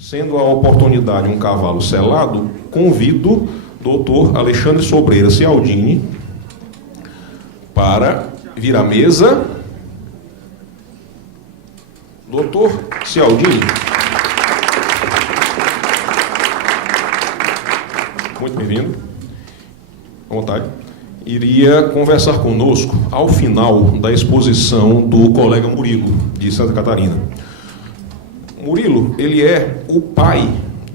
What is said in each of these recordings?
Sendo a oportunidade um cavalo selado, convido o doutor Alexandre Sobreira Cialdini para vir à mesa. Doutor Cialdini. Muito bem-vindo. À vontade. Iria conversar conosco ao final da exposição do colega Murilo, de Santa Catarina. Murilo, ele é o pai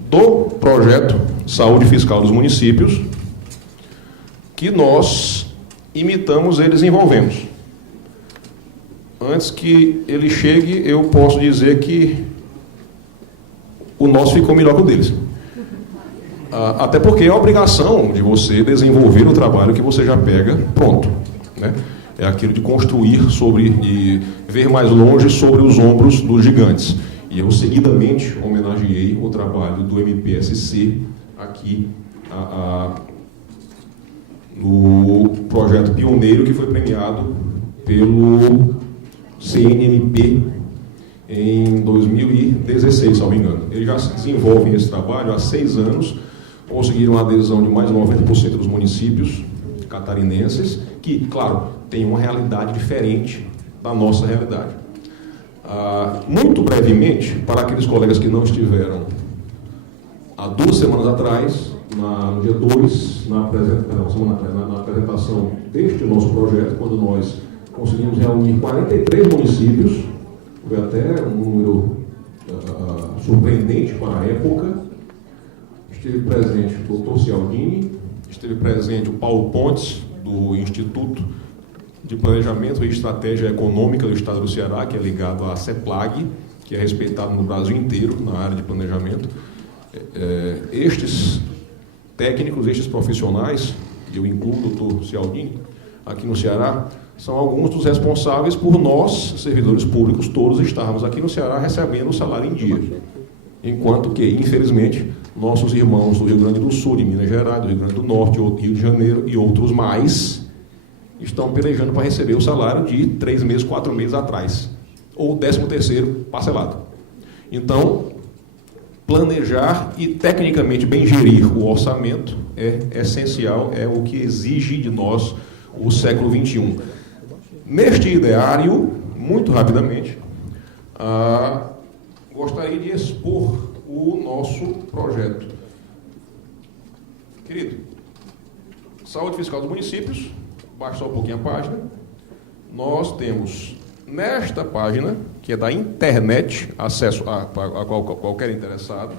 do projeto Saúde Fiscal dos Municípios, que nós imitamos e desenvolvemos. Antes que ele chegue, eu posso dizer que o nosso ficou melhor que o deles. Até porque é a obrigação de você desenvolver o trabalho que você já pega pronto, né? É aquilo de construir de ver mais longe sobre os ombros dos gigantes. E eu seguidamente homenageei o trabalho do MPSC aqui no projeto pioneiro que foi premiado pelo CNMP em 2016, se não me engano. Eles já desenvolvem esse trabalho há 6 anos, conseguiram a adesão de mais de 90% dos municípios catarinenses, que, claro, tem uma realidade diferente da nossa realidade. Muito brevemente, para aqueles colegas que não estiveram há 2 semanas atrás, no dia 2, na apresentação deste nosso projeto, quando nós conseguimos reunir 43 municípios, foi até um número surpreendente para a época. Esteve presente o doutor Cialdini, esteve presente o Paulo Pontes, do Instituto de Planejamento e Estratégia Econômica do Estado do Ceará, que é ligado à CEPLAG, que é respeitado no Brasil inteiro na área de planejamento. Estes técnicos, estes profissionais, eu incluo o doutor Cialdini, aqui no Ceará, são alguns dos responsáveis por nós, servidores públicos, todos estarmos aqui no Ceará recebendo o salário em dia. Enquanto que, infelizmente, nossos irmãos do Rio Grande do Sul, de Minas Gerais, do Rio Grande do Norte, Rio de Janeiro e outros mais, estão pelejando para receber o salário de 3 meses, 4 meses atrás, ou 13º parcelado. Então, planejar e tecnicamente bem gerir o orçamento é essencial, é o que exige de nós o século XXI. Neste ideário, muito rapidamente, gostaria de expor o nosso projeto. Querido, Saúde Fiscal dos Municípios, baixa só um pouquinho a página. Nós temos nesta página, que é da internet, acesso a qualquer interessado,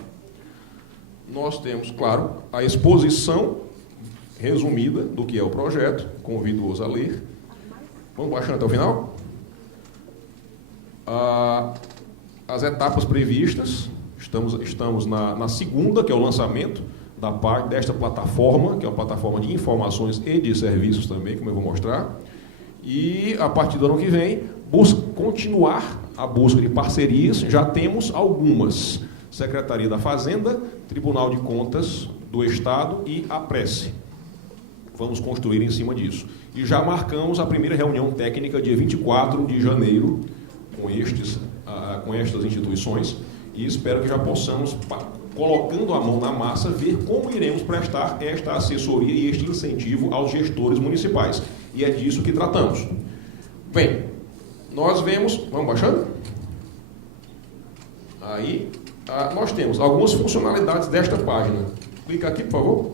nós temos, claro, a exposição resumida do que é o projeto, convido-os a ler. Vamos baixando até o final? As etapas previstas, estamos na segunda, que é o lançamento desta plataforma, que é uma plataforma de informações e de serviços também, como eu vou mostrar. E, a partir do ano que vem, continuar a busca de parcerias. Já temos algumas. Secretaria da Fazenda, Tribunal de Contas do Estado e a Prece. Vamos construir em cima disso. E já marcamos a primeira reunião técnica, dia 24 de janeiro, com estas instituições, e espero que já possamos, colocando a mão na massa, ver como iremos prestar esta assessoria e este incentivo aos gestores municipais. E é disso que tratamos. Bem, nós vemos... Vamos baixando? Aí, nós temos algumas funcionalidades desta página. Clica aqui, por favor.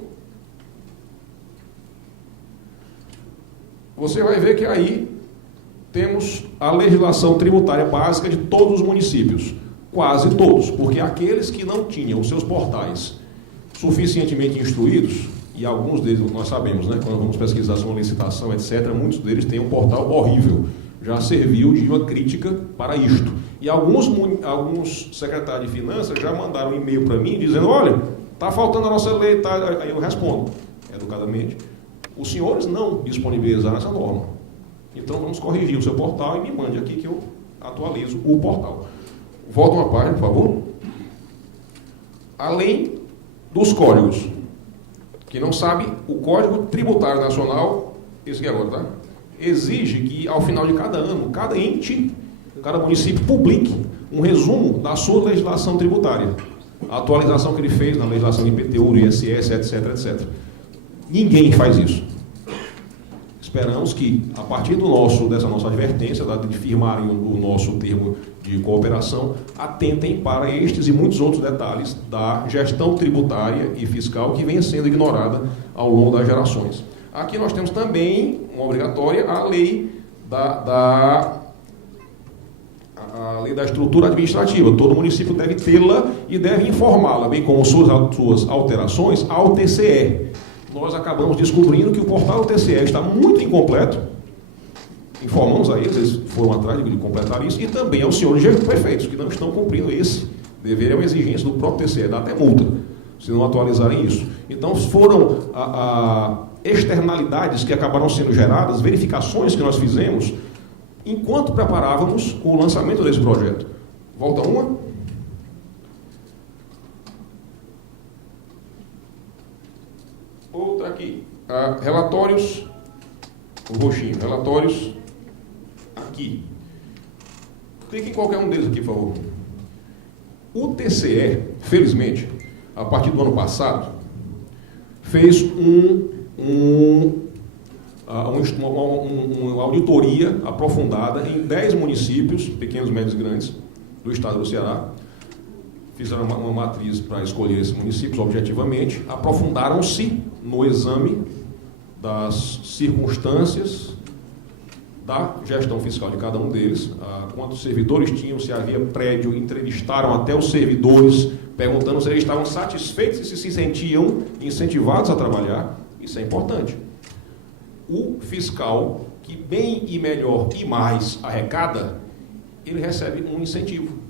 Você vai ver que aí temos a legislação tributária básica de todos os municípios. Quase todos, porque aqueles que não tinham os seus portais suficientemente instruídos, e alguns deles nós sabemos, né, quando vamos pesquisar sobre uma licitação, etc., muitos deles têm um portal horrível. Já serviu de uma crítica para isto. E alguns secretários de Finanças já mandaram um e-mail para mim dizendo: olha, está faltando a nossa lei, tá? Aí eu respondo, educadamente, os senhores não disponibilizaram essa norma. Então vamos corrigir o seu portal e me mande aqui que eu atualizo o portal. Volta uma página, por favor. Além dos códigos. Quem não sabe, o Código Tributário Nacional, esse aqui agora, tá? Exige que, ao final de cada ano, cada ente, cada município publique um resumo da sua legislação tributária. a atualização que ele fez na legislação de IPTU, do ISS, etc, etc. Ninguém faz isso. Esperamos que, a partir dessa nossa advertência, de firmarem o nosso termo de cooperação, atentem para estes e muitos outros detalhes da gestão tributária e fiscal que vem sendo ignorada ao longo das gerações. Aqui nós temos também, uma obrigatória, a lei da estrutura administrativa. Todo município deve tê-la e deve informá-la, bem como suas alterações, ao TCE. Nós acabamos descobrindo que o portal do TCE está muito incompleto. Informamos a eles foram atrás de completar isso, e também aos senhores prefeitos, que não estão cumprindo esse dever, é uma exigência do próprio TCE, dá até multa, se não atualizarem isso. Então, foram externalidades que acabaram sendo geradas, verificações que nós fizemos, enquanto preparávamos o lançamento desse projeto. Volta uma. Outra aqui. Relatórios, o roxinho, relatórios aqui. Clique em qualquer um deles aqui, por favor. O TCE, felizmente, a partir do ano passado, fez uma auditoria aprofundada em 10 municípios, pequenos, médios e grandes, do estado do Ceará. Fizeram uma matriz para escolher esses municípios objetivamente, aprofundaram-se no exame das circunstâncias da gestão fiscal de cada um deles, quantos servidores tinham, se havia prédio, entrevistaram até os servidores, perguntando se eles estavam satisfeitos e se sentiam incentivados a trabalhar. Isso é importante. O fiscal que bem e melhor e mais arrecada, ele recebe um incentivo.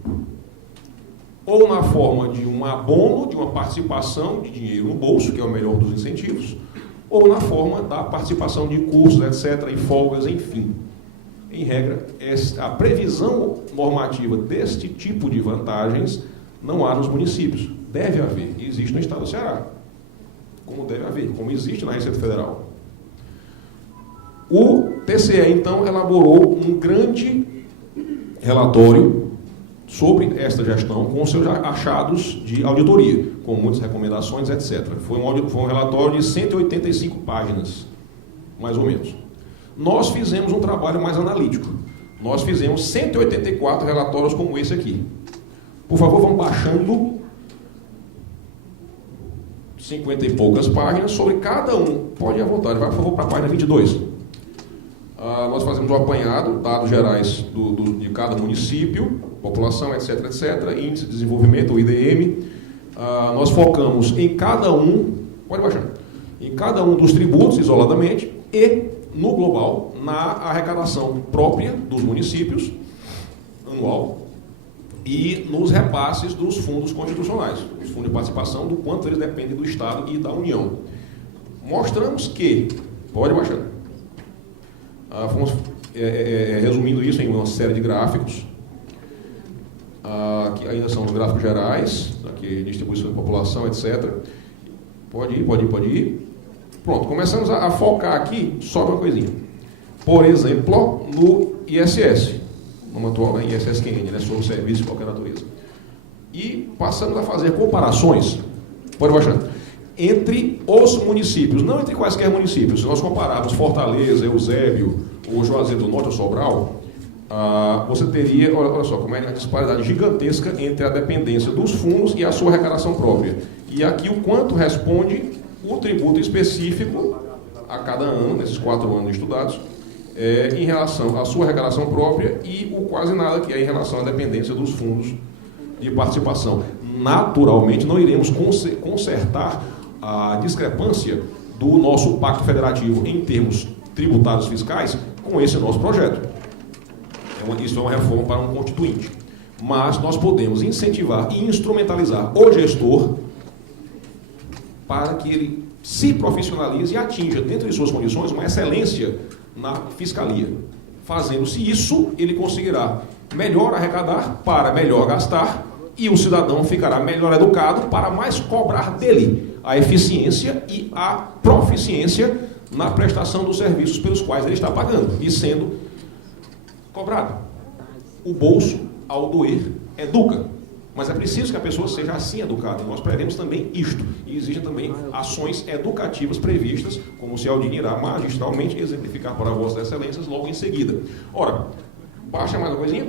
Ou na forma de um abono, de uma participação de dinheiro no bolso, que é o melhor dos incentivos, ou na forma da participação de cursos, etc., e folgas, enfim. Em regra, a previsão normativa deste tipo de vantagens não há nos municípios. Deve haver, e existe no estado do Ceará. Como deve haver, como existe na Receita Federal. O TCE, então, elaborou um grande relatório sobre esta gestão, com seus achados de auditoria, com muitas recomendações, etc. Foi um relatório de 185 páginas, mais ou menos. Nós fizemos um trabalho mais analítico. Nós fizemos 184 relatórios como esse aqui. Por favor, vamos baixando 50 e poucas páginas sobre cada um. Pode ir à vontade, vai, por favor, para a página 22. Nós fazemos um apanhado, dados gerais de cada município, população, etc., etc., índice de desenvolvimento, o IDM. Nós focamos em cada um, pode baixar, em cada um dos tributos isoladamente e, no global, na arrecadação própria dos municípios, anual, e nos repasses dos fundos constitucionais, os fundos de participação, do quanto eles dependem do Estado e da União. Mostramos que, pode baixar, fomos resumindo isso em uma série de gráficos, que ainda são os gráficos gerais, aqui distribuição de população, etc. Pode ir. Pronto, começamos a focar aqui só uma coisinha. Por exemplo, no ISS, vamos atuar em ISSQN, né, sobre serviço de qualquer natureza. E passamos a fazer comparações, pode baixar, entre os municípios, não entre quaisquer municípios. Se nós compararmos Fortaleza, Eusébio, ou Juazeiro do Norte ou Sobral, você teria, olha só, como é a disparidade gigantesca entre a dependência dos fundos e a sua arrecadação própria. E aqui o quanto responde o tributo específico a cada ano, nesses 4 anos estudados, em relação à sua arrecadação própria e o quase nada que é em relação à dependência dos fundos de participação. Naturalmente, não iremos consertar a discrepância do nosso pacto federativo em termos tributários fiscais com esse nosso projeto. Isso é uma reforma para um constituinte. Mas nós podemos incentivar e instrumentalizar o gestor para que ele se profissionalize e atinja, dentro de suas condições, uma excelência na fiscalia. Fazendo-se isso, ele conseguirá melhor arrecadar para melhor gastar e o cidadão ficará melhor educado para mais cobrar dele a eficiência e a proficiência na prestação dos serviços pelos quais ele está pagando e sendo cobrado. O bolso, ao doer, educa. Mas é preciso que a pessoa seja assim educada. E nós prevemos também isto. E existem também ações educativas previstas, como o Cialdini irá magistralmente exemplificar para Vossas Excelências logo em seguida. Ora, baixa mais uma coisinha.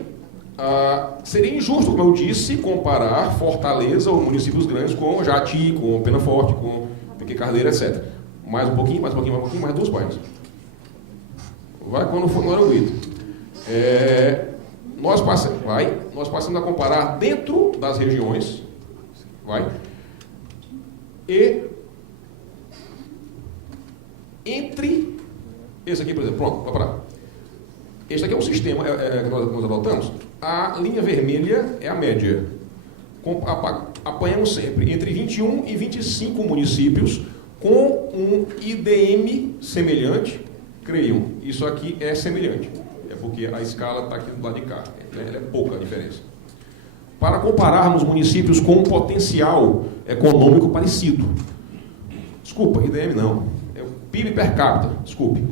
Seria injusto, como eu disse, comparar Fortaleza ou municípios grandes com Jati, com Penaforte, com Piquet Carneiro, etc. Mais um pouquinho, mais 2 páginas. Vai quando for no aeroguito. Nós passamos a comparar dentro das regiões, e entre, esse aqui, por exemplo, pronto, vai parar. Este aqui é um sistema que nós adotamos. A linha vermelha é a média. Apanhamos sempre entre 21 e 25 municípios com um IDM semelhante. Creiam, isso aqui é semelhante. É porque a escala está aqui do lado de cá. É pouca a diferença. Para compararmos municípios com um potencial econômico parecido. Desculpa, IDM não. É o PIB per capita. Desculpe.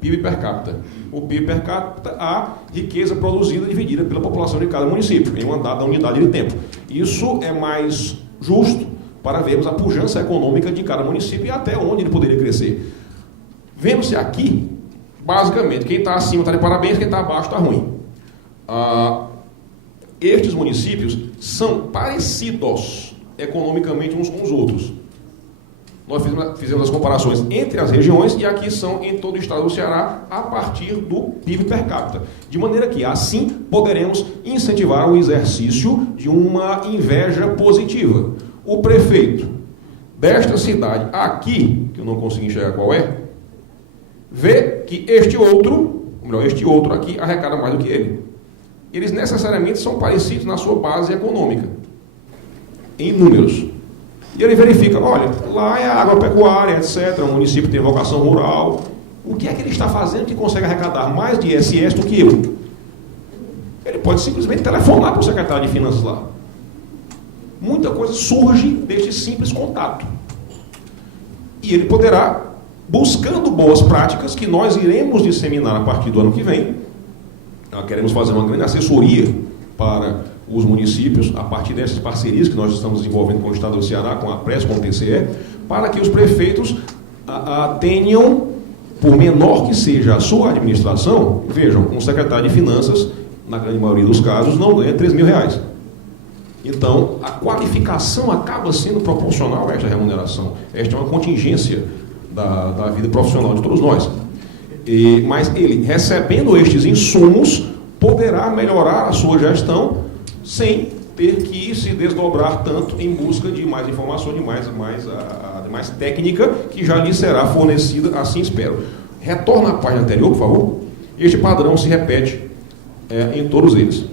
PIB per capita. O PIB per capita, a riqueza produzida dividida pela população de cada município, em uma dada unidade de tempo. Isso é mais justo para vermos a pujança econômica de cada município e até onde ele poderia crescer. Vemos-se aqui, basicamente, quem está acima está de parabéns, quem está abaixo está ruim. Estes municípios são parecidos economicamente uns com os outros. Nós fizemos as comparações entre as regiões e aqui são em todo o estado do Ceará a partir do PIB per capita. De maneira que, assim, poderemos incentivar o exercício de uma inveja positiva. O prefeito desta cidade aqui, que eu não consegui enxergar qual é, vê que este outro aqui arrecada mais do que ele. Eles necessariamente são parecidos na sua base econômica, em números. E ele verifica, olha, lá é agropecuária, etc., o município tem vocação rural. O que é que ele está fazendo que consegue arrecadar mais de ISS do que eu? Ele pode simplesmente telefonar para o secretário de Finanças lá. Muita coisa surge deste simples contato. E ele poderá, buscando boas práticas, que nós iremos disseminar a partir do ano que vem. Queremos fazer uma grande assessoria para os municípios, a partir dessas parcerias que nós estamos desenvolvendo com o Estado do Ceará, com a PRES, com o TCE, para que os prefeitos tenham, por menor que seja a sua administração, vejam, um secretário de Finanças, na grande maioria dos casos, não ganha R$3.000. Então, a qualificação acaba sendo proporcional a esta remuneração. Esta é uma contingência da vida profissional de todos nós. Mas ele, recebendo estes insumos, poderá melhorar a sua gestão sem ter que se desdobrar tanto em busca de mais informação, de mais técnica, que já lhe será fornecida, assim espero. Retorna à página anterior, por favor. Este padrão se repete em todos eles.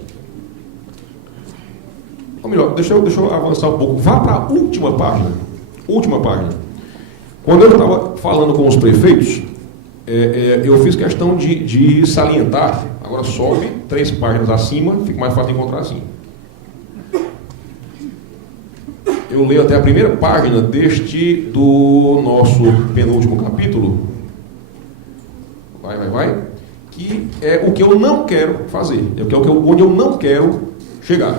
Ou melhor, deixa eu avançar um pouco. Vá para a última página. Última página. Quando eu estava falando com os prefeitos, eu fiz questão de salientar. Agora sobe 3 páginas acima, fica mais fácil de encontrar assim. Eu leio até a primeira página do nosso penúltimo capítulo. Vai. Que é o que eu não quero fazer. Onde eu não quero chegar.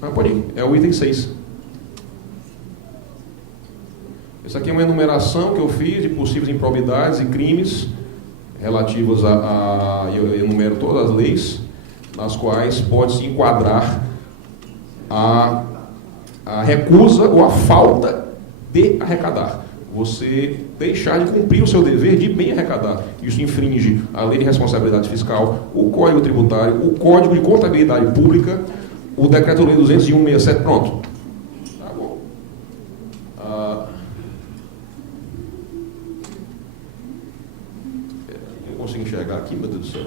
Mas pode ir. É o item 6. Essa aqui é uma enumeração que eu fiz de possíveis improbidades e crimes relativos eu enumero todas as leis nas quais pode-se enquadrar a recusa ou a falta de arrecadar. Você deixar de cumprir o seu dever de bem arrecadar. Isso infringe a Lei de Responsabilidade Fiscal, o Código Tributário, o Código de Contabilidade Pública, o Decreto-Lei 201/67. Pronto. Tá bom. Eu consigo enxergar aqui, meu Deus do céu.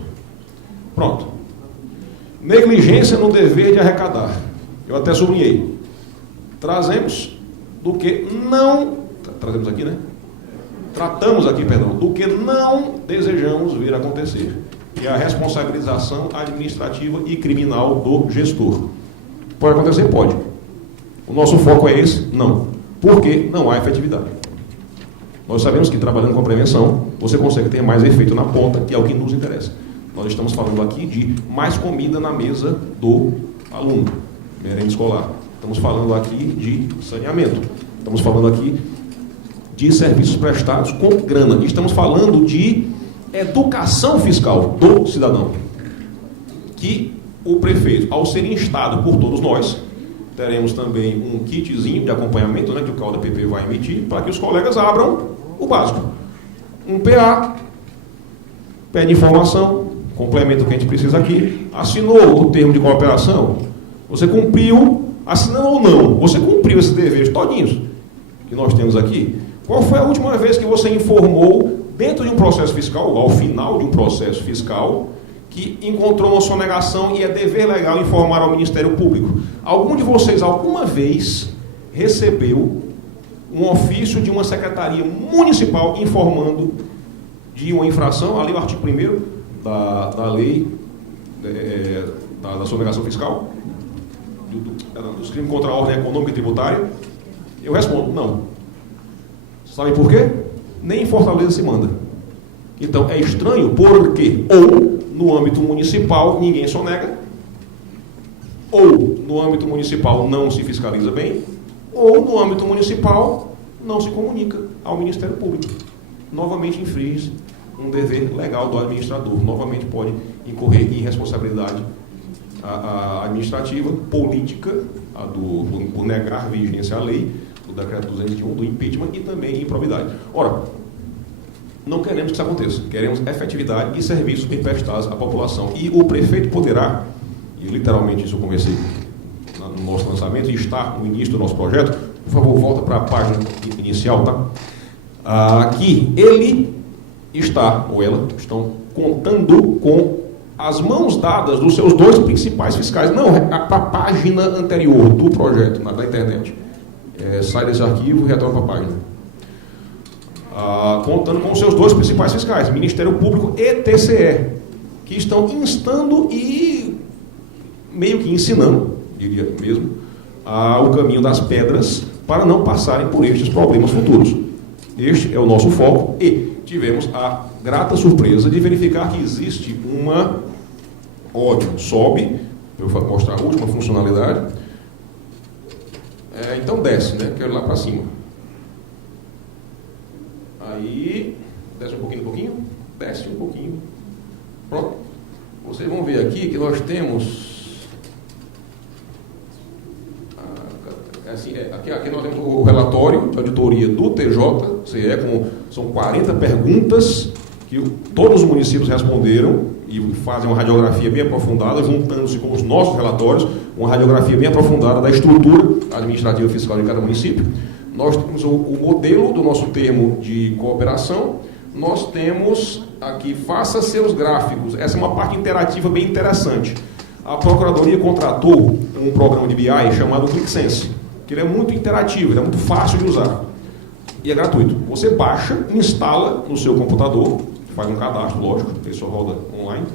Pronto. Negligência no dever de arrecadar. Eu até sublinhei. Tratamos aqui, do que não desejamos ver acontecer. E a responsabilização administrativa e criminal do gestor. Pode acontecer? Pode. O nosso foco é esse? Não. Porque não há efetividade. Nós sabemos que trabalhando com prevenção, você consegue ter mais efeito na ponta, que é o que nos interessa. Nós estamos falando aqui de mais comida na mesa do aluno. merenda escolar. Estamos falando aqui de saneamento. Estamos falando aqui de serviços prestados com grana. Estamos falando de educação fiscal do cidadão. Que o prefeito, ao ser instado por todos nós, teremos também um kitzinho de acompanhamento, né, que o CAUDA-PP vai emitir, para que os colegas abram o básico. Um PA, pede informação, complementa o que a gente precisa aqui, assinou o termo de cooperação, você cumpriu, assinou ou não, você cumpriu esses deveres todinhos que nós temos aqui. Qual foi a última vez que você informou, dentro de um processo fiscal, ao final de um processo fiscal, que encontrou uma sonegação e é dever legal informar ao Ministério Público? Algum de vocês, alguma vez, recebeu um ofício de uma secretaria municipal informando de uma infração, ali o artigo 1º da lei da sonegação fiscal, dos crimes contra a ordem econômica e tributária? Eu respondo, não. Sabe por quê? Nem em Fortaleza se manda. Então, é estranho porque, ou no âmbito municipal ninguém sonega, ou no âmbito municipal não se fiscaliza bem, ou no âmbito municipal não se comunica ao Ministério Público. Novamente infringe um dever legal do administrador, novamente pode incorrer em responsabilidade administrativa, política, por negar vigência à lei, do decreto 201, do impeachment e também improbidade. Ora, não queremos que isso aconteça, queremos efetividade e serviços bem prestados à população. E o prefeito poderá, e literalmente isso eu conversei no nosso lançamento, e está no início do nosso projeto, por favor, volta para a página inicial, tá? Que ele está, ou ela, estão contando com as mãos dadas dos seus dois principais fiscais. Não, para a página anterior do projeto, da internet. Sai desse arquivo e retorna para a página. Contando com os seus dois principais fiscais, Ministério Público e TCE, que estão instando e meio que ensinando, diria mesmo, o caminho das pedras para não passarem por estes problemas futuros. Este é o nosso foco e tivemos a grata surpresa de verificar que existe uma... Ótimo, sobe, eu vou mostrar a última funcionalidade. Então desce, né? Quero ir lá para cima. Aí, desce um pouquinho, desce um pouquinho. Pronto. Vocês vão ver aqui que nós temos... Aqui nós temos o relatório de auditoria do TJCE, são 40 perguntas que todos os municípios responderam e fazem uma radiografia bem aprofundada, juntando-se com os nossos relatórios, uma radiografia bem aprofundada da estrutura administrativa fiscal de cada município. Nós temos o modelo do nosso termo de cooperação, nós temos aqui, faça seus gráficos. Essa é uma parte interativa bem interessante. A Procuradoria contratou um programa de BI chamado ClickSense, que ele é muito interativo, ele é muito fácil de usar e é gratuito. Você baixa, instala no seu computador, faz um cadastro, lógico, ele só roda online,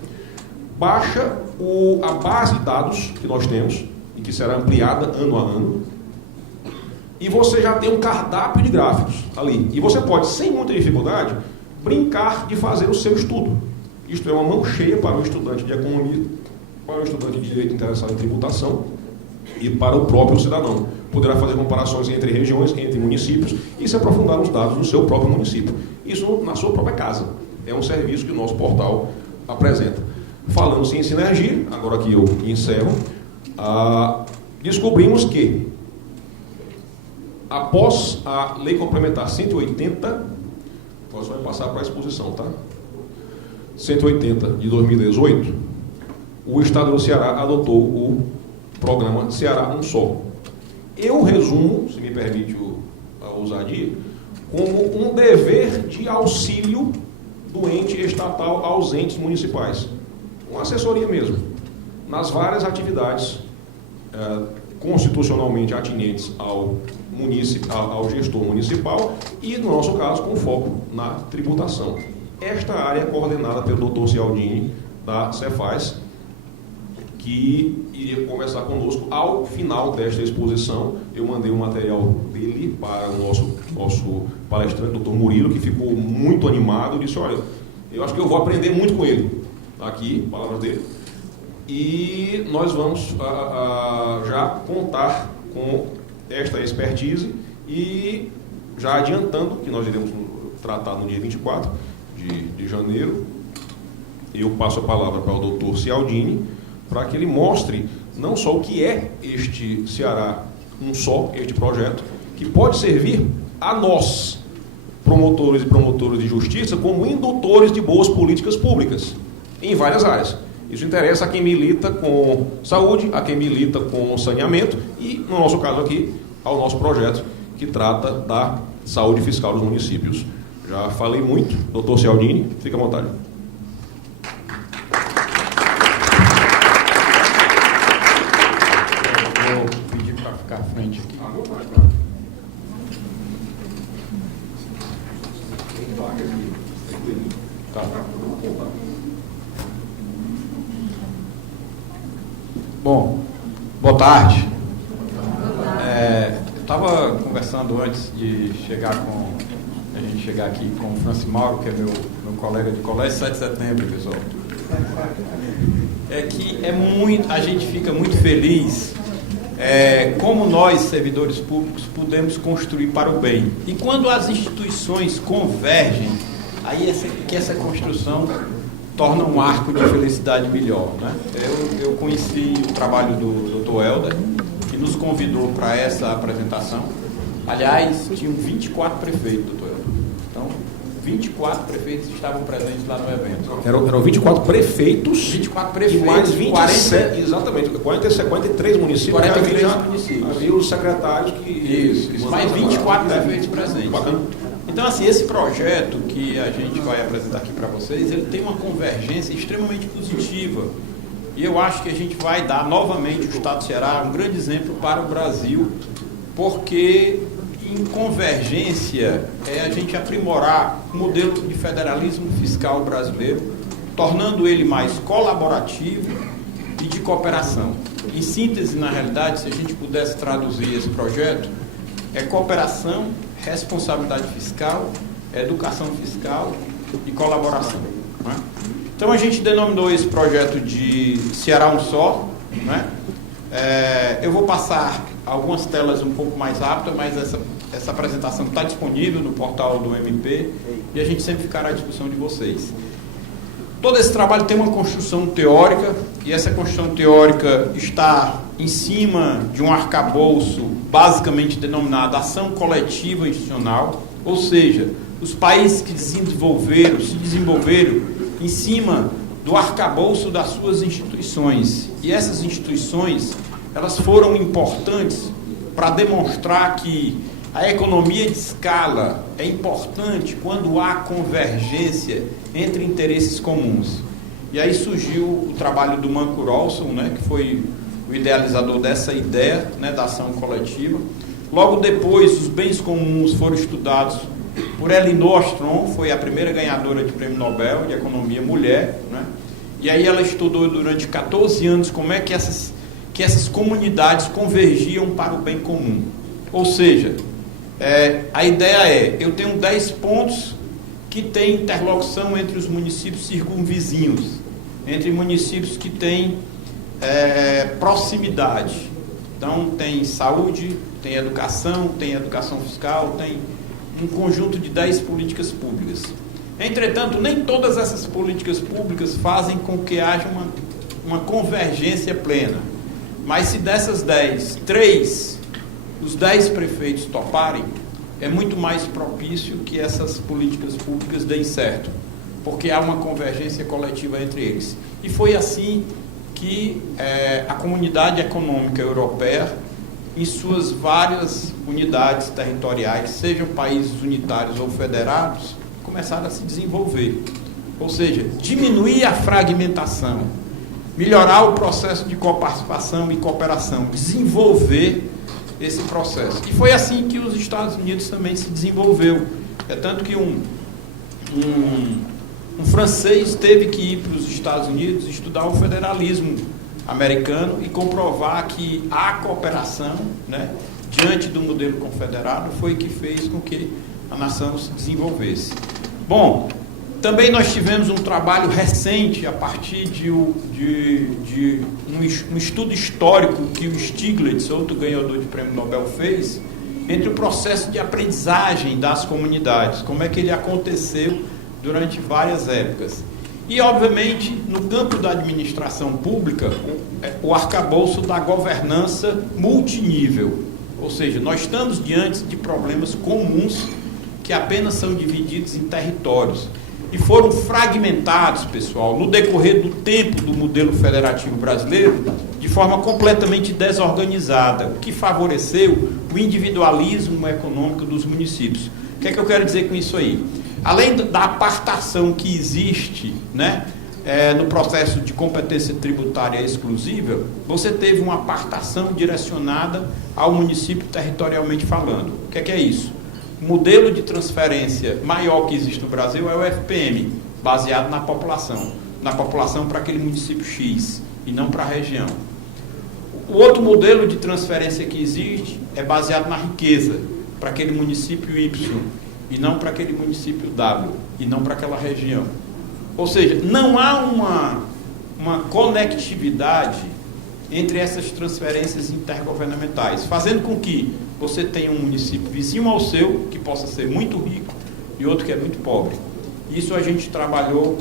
baixa a base de dados que nós temos e que será ampliada ano a ano, e você já tem um cardápio de gráficos ali. E você pode, sem muita dificuldade, brincar de fazer o seu estudo. Isto é uma mão cheia para o estudante de economia, para o estudante de direito interessado em tributação e para o próprio cidadão. Poderá fazer comparações entre regiões, entre municípios e se aprofundar nos dados do seu próprio município. Isso na sua própria casa. É um serviço que o nosso portal apresenta. Falando-se em sinergia, agora que eu encerro, descobrimos que, após a Lei Complementar 180, agora só vai passar para a exposição, tá? 180 de 2018, o Estado do Ceará adotou o programa Ceará Um Só. Eu resumo, se me permite a ousadia, como um dever de auxílio do ente estatal aos entes municipais. Uma assessoria mesmo, nas várias atividades constitucionalmente atinentes ao gestor municipal e, no nosso caso, com foco na tributação. Esta área é coordenada pelo Dr. Cialdini, da Cefaz, que iria conversar conosco ao final desta exposição. Eu mandei o material dele para o nosso palestrante, Dr. Murilo, que ficou muito animado e disse, olha, eu acho que eu vou aprender muito com ele. Aqui, palavras dele. e nós vamos já contar com esta expertise e já adiantando que nós iremos tratar no dia 24 de janeiro, eu passo a palavra para o doutor Cialdini, para que ele mostre não só o que é este Ceará um só, este projeto, que pode servir a nós, promotores e promotoras de justiça, como indutores de boas políticas públicas, em várias áreas. Isso interessa a quem milita com saúde, a quem milita com saneamento e, no nosso caso aqui, ao nosso projeto que trata da saúde fiscal dos municípios. Já falei muito, doutor Cialdini, fica à vontade. Vou pedir para ficar à frente aqui. Tá. Bom, boa tarde. Eu estava conversando antes de a gente chegar aqui com o Francis Mauro, que é meu colega de colégio, 7 de setembro, pessoal. É que a gente fica muito feliz como nós, servidores públicos, podemos construir para o bem. E quando as instituições convergem, aí essa construção torna um arco de felicidade melhor, né? Eu conheci o trabalho do Dr. Helder, que nos convidou para essa apresentação. Aliás, tinham 24 prefeitos, Dr. Helder. Então, 24 prefeitos estavam presentes lá no evento. Eram 24 prefeitos. 24 prefeitos. E mais 27, 40, exatamente, 43 municípios. 43 municípios. Havia os secretários que... Isso. Mais 24 prefeitos presentes. Bacana. Então, assim, esse projeto que a gente vai apresentar aqui para vocês, ele tem uma convergência extremamente positiva. E eu acho que a gente vai dar novamente o Estado do Ceará um grande exemplo para o Brasil, porque em convergência é a gente aprimorar o modelo de federalismo fiscal brasileiro, tornando ele mais colaborativo e de cooperação. Em síntese, na realidade, se a gente pudesse traduzir esse projeto, é cooperação, responsabilidade fiscal, educação fiscal e colaboração. Né? Então a gente denominou esse projeto de Ceará um só. Né? Eu vou passar algumas telas um pouco mais rápidas, mas essa apresentação está disponível no portal do MP e a gente sempre ficará à disposição de vocês. Todo esse trabalho tem uma construção teórica e essa construção teórica está em cima de um arcabouço basicamente denominado ação coletiva institucional, ou seja, os países que se desenvolveram em cima do arcabouço das suas instituições. E essas instituições, elas foram importantes para demonstrar que a economia de escala é importante quando há convergência entre interesses comuns. E aí surgiu o trabalho do Mancur Olson, né, que foi o idealizador dessa ideia, né, da ação coletiva. Logo depois, os bens comuns foram estudados por Elinor Ostrom, foi a primeira ganhadora de Prêmio Nobel de Economia mulher, né? E aí ela estudou durante 14 anos como é que essas comunidades convergiam para o bem comum. Ou seja, a ideia eu tenho 10 pontos que têm interlocução entre os municípios circunvizinhos, entre municípios que têm proximidade. Então tem saúde, tem educação fiscal, tem um conjunto de 10 políticas públicas. Entretanto, nem todas essas políticas públicas fazem com que haja uma convergência plena. Mas se dessas 10, 3, os 10 prefeitos toparem, é muito mais propício que essas políticas públicas deem certo, porque há uma convergência coletiva entre eles. E foi assim que a Comunidade Econômica Europeia, em suas várias unidades territoriais, sejam países unitários ou federados, começaram a se desenvolver. Ou seja, diminuir a fragmentação, melhorar o processo de coparticipação e cooperação, desenvolver esse processo. E foi assim que os Estados Unidos também se desenvolveu. É tanto que um francês teve que ir para os Estados Unidos estudar o federalismo americano e comprovar que a cooperação, né, diante do modelo confederado, foi que fez com que a nação se desenvolvesse. Bom, Também nós tivemos um trabalho recente a partir de um estudo histórico que o Stiglitz, outro ganhador de prêmio Nobel, fez entre o processo de aprendizagem das comunidades, como é que ele aconteceu durante várias épocas. E, obviamente, no campo da administração pública, o arcabouço da governança multinível. Ou seja, nós estamos diante de problemas comuns que apenas são divididos em territórios. E foram fragmentados, pessoal, no decorrer do tempo do modelo federativo brasileiro, de forma completamente desorganizada, o que favoreceu o individualismo econômico dos municípios. O que é que eu quero dizer com isso aí? Além da apartação que existe, né, no processo de competência tributária exclusiva, você teve uma apartação direcionada ao município territorialmente falando. O que é isso? O modelo de transferência maior que existe no Brasil é o FPM, baseado na população para aquele município X e não para a região. O outro modelo de transferência que existe é baseado na riqueza, para aquele município Y e não para aquele município W e não para aquela região. Ou seja, não há uma conectividade entre essas transferências intergovernamentais, fazendo com que você tenha um município vizinho ao seu, que possa ser muito rico, e outro que é muito pobre. Isso a gente trabalhou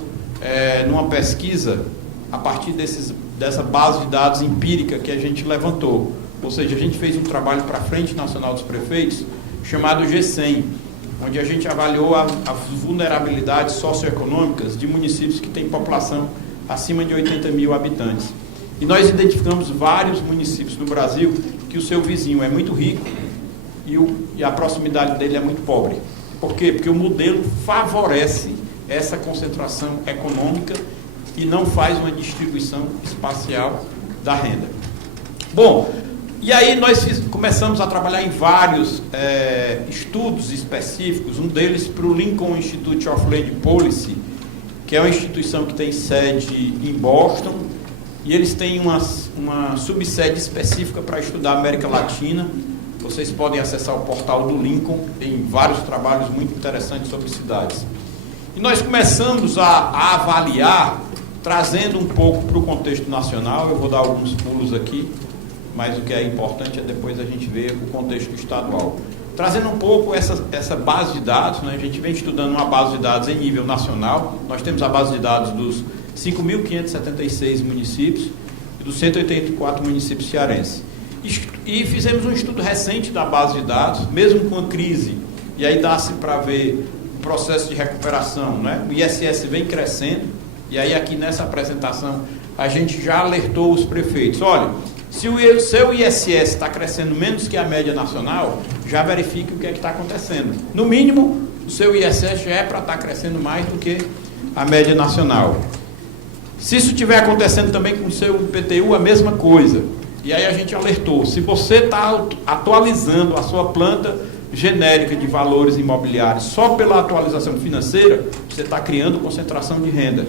numa pesquisa a partir dessa base de dados empírica que a gente levantou. Ou seja, a gente fez um trabalho para a Frente Nacional dos Prefeitos, chamado G100, onde a gente avaliou as vulnerabilidades socioeconômicas de municípios que têm população acima de 80 mil habitantes. E nós identificamos vários municípios no Brasil que o seu vizinho é muito rico e a proximidade dele é muito pobre. Por quê? Porque o modelo favorece essa concentração econômica e não faz uma distribuição espacial da renda. Bom, e aí nós começamos a trabalhar em vários estudos específicos, um deles para o Lincoln Institute of Land Policy, que é uma instituição que tem sede em Boston, e eles têm uma subsede específica para estudar a América Latina. Vocês podem acessar o portal do Lincoln, tem vários trabalhos muito interessantes sobre cidades. E nós começamos a avaliar, trazendo um pouco para o contexto nacional. Eu vou dar alguns pulos aqui, mas o que é importante é depois a gente ver o contexto estadual. Trazendo um pouco essa base de dados, né? A gente vem estudando uma base de dados em nível nacional. Nós temos a base de dados dos 5.576 municípios e dos 184 municípios cearenses. E fizemos um estudo recente da base de dados, mesmo com a crise, e aí dá-se para ver o processo de recuperação, né? O ISS vem crescendo, e aí aqui nessa apresentação a gente já alertou os prefeitos: olha, se o seu ISS está crescendo menos que a média nacional, já verifique o que é que está acontecendo. No mínimo, o seu ISS já é para estar crescendo mais do que a média nacional. Se isso estiver acontecendo também com o seu IPTU, a mesma coisa. E aí a gente alertou: se você está atualizando a sua planta genérica de valores imobiliários só pela atualização financeira, você está criando concentração de renda.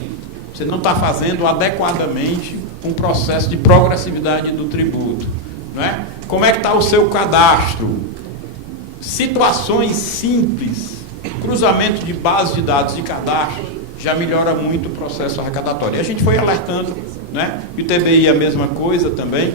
Você não está fazendo adequadamente um processo de progressividade do tributo. Não é? Como é que está o seu cadastro? Situações simples, cruzamento de bases de dados de cadastro, já melhora muito o processo arrecadatório. E a gente foi alertando, né? O ITBI é a mesma coisa também.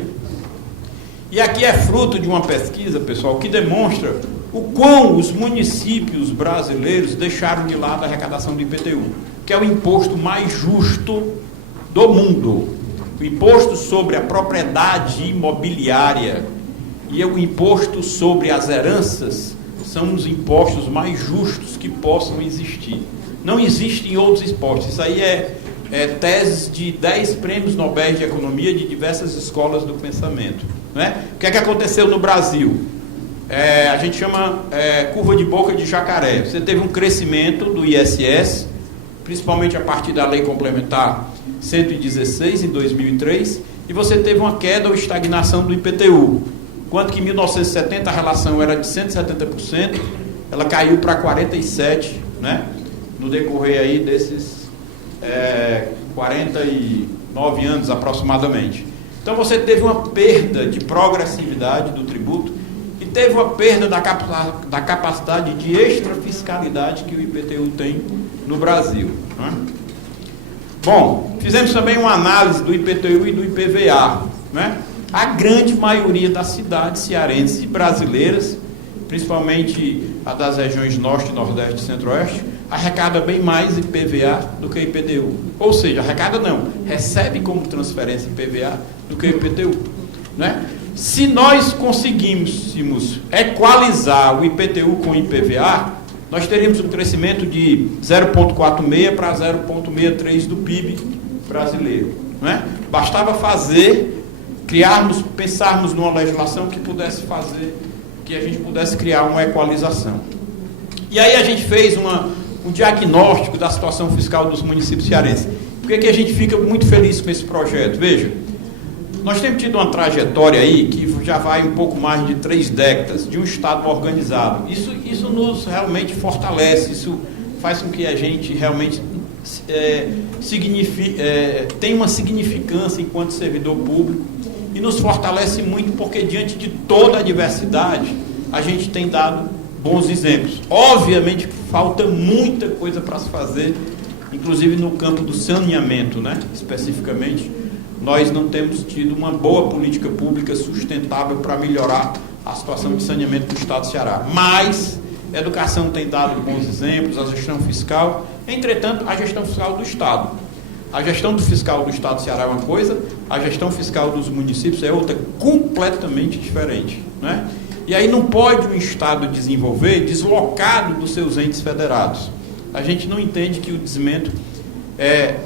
E aqui é fruto de uma pesquisa, pessoal, que demonstra o quão os municípios brasileiros deixaram de lado a arrecadação do IPTU, que é o imposto mais justo do mundo. O imposto sobre a propriedade imobiliária e o imposto sobre as heranças são os impostos mais justos que possam existir. Não existem outros impostos. Isso aí é teses de 10 prêmios Nobel de Economia de diversas escolas do pensamento. Não é? O que é que aconteceu no Brasil? A gente chama curva de boca de jacaré. Você teve um crescimento do ISS, principalmente a partir da Lei Complementar 116, em 2003, e você teve uma queda ou estagnação do IPTU. Enquanto que em 1970 a relação era de 170%, ela caiu para 47%, né? No decorrer aí desses 49 anos aproximadamente. Então você teve uma perda de progressividade do tributo e teve uma perda da capacidade de extrafiscalidade que o IPTU tem no Brasil. Né? Bom, fizemos também uma análise do IPTU e do IPVA. Né? A grande maioria das cidades cearenses e brasileiras, principalmente a das regiões Norte, Nordeste e Centro-Oeste, arrecada bem mais IPVA do que IPTU. Ou seja, arrecada não, recebe como transferência IPVA do que IPTU. Né? Se nós conseguíssemos equalizar o IPTU com o IPVA, nós teríamos um crescimento de 0,46 para 0,63 do PIB brasileiro. Né? Bastava pensarmos numa legislação que pudesse fazer, que a gente pudesse criar uma equalização. E aí a gente fez um diagnóstico da situação fiscal dos municípios cearenses. Por que a gente fica muito feliz com esse projeto? Veja, nós temos tido uma trajetória aí que já vai um pouco mais de 3 décadas de um Estado organizado. Isso nos realmente fortalece, isso faz com que a gente realmente tenha uma significância enquanto servidor público e nos fortalece muito porque diante de toda a diversidade a gente tem dado bons exemplos. Obviamente falta muita coisa para se fazer, inclusive no campo do saneamento, né? Especificamente, nós não temos tido uma boa política pública sustentável para melhorar a situação de saneamento do Estado do Ceará. Mas a educação tem dado bons exemplos, a gestão fiscal, entretanto, a gestão fiscal do Estado. A gestão do fiscal do Estado do Ceará é uma coisa, a gestão fiscal dos municípios é outra completamente diferente, né? E aí não pode um Estado desenvolver deslocado dos seus entes federados. A gente não entende que o desmento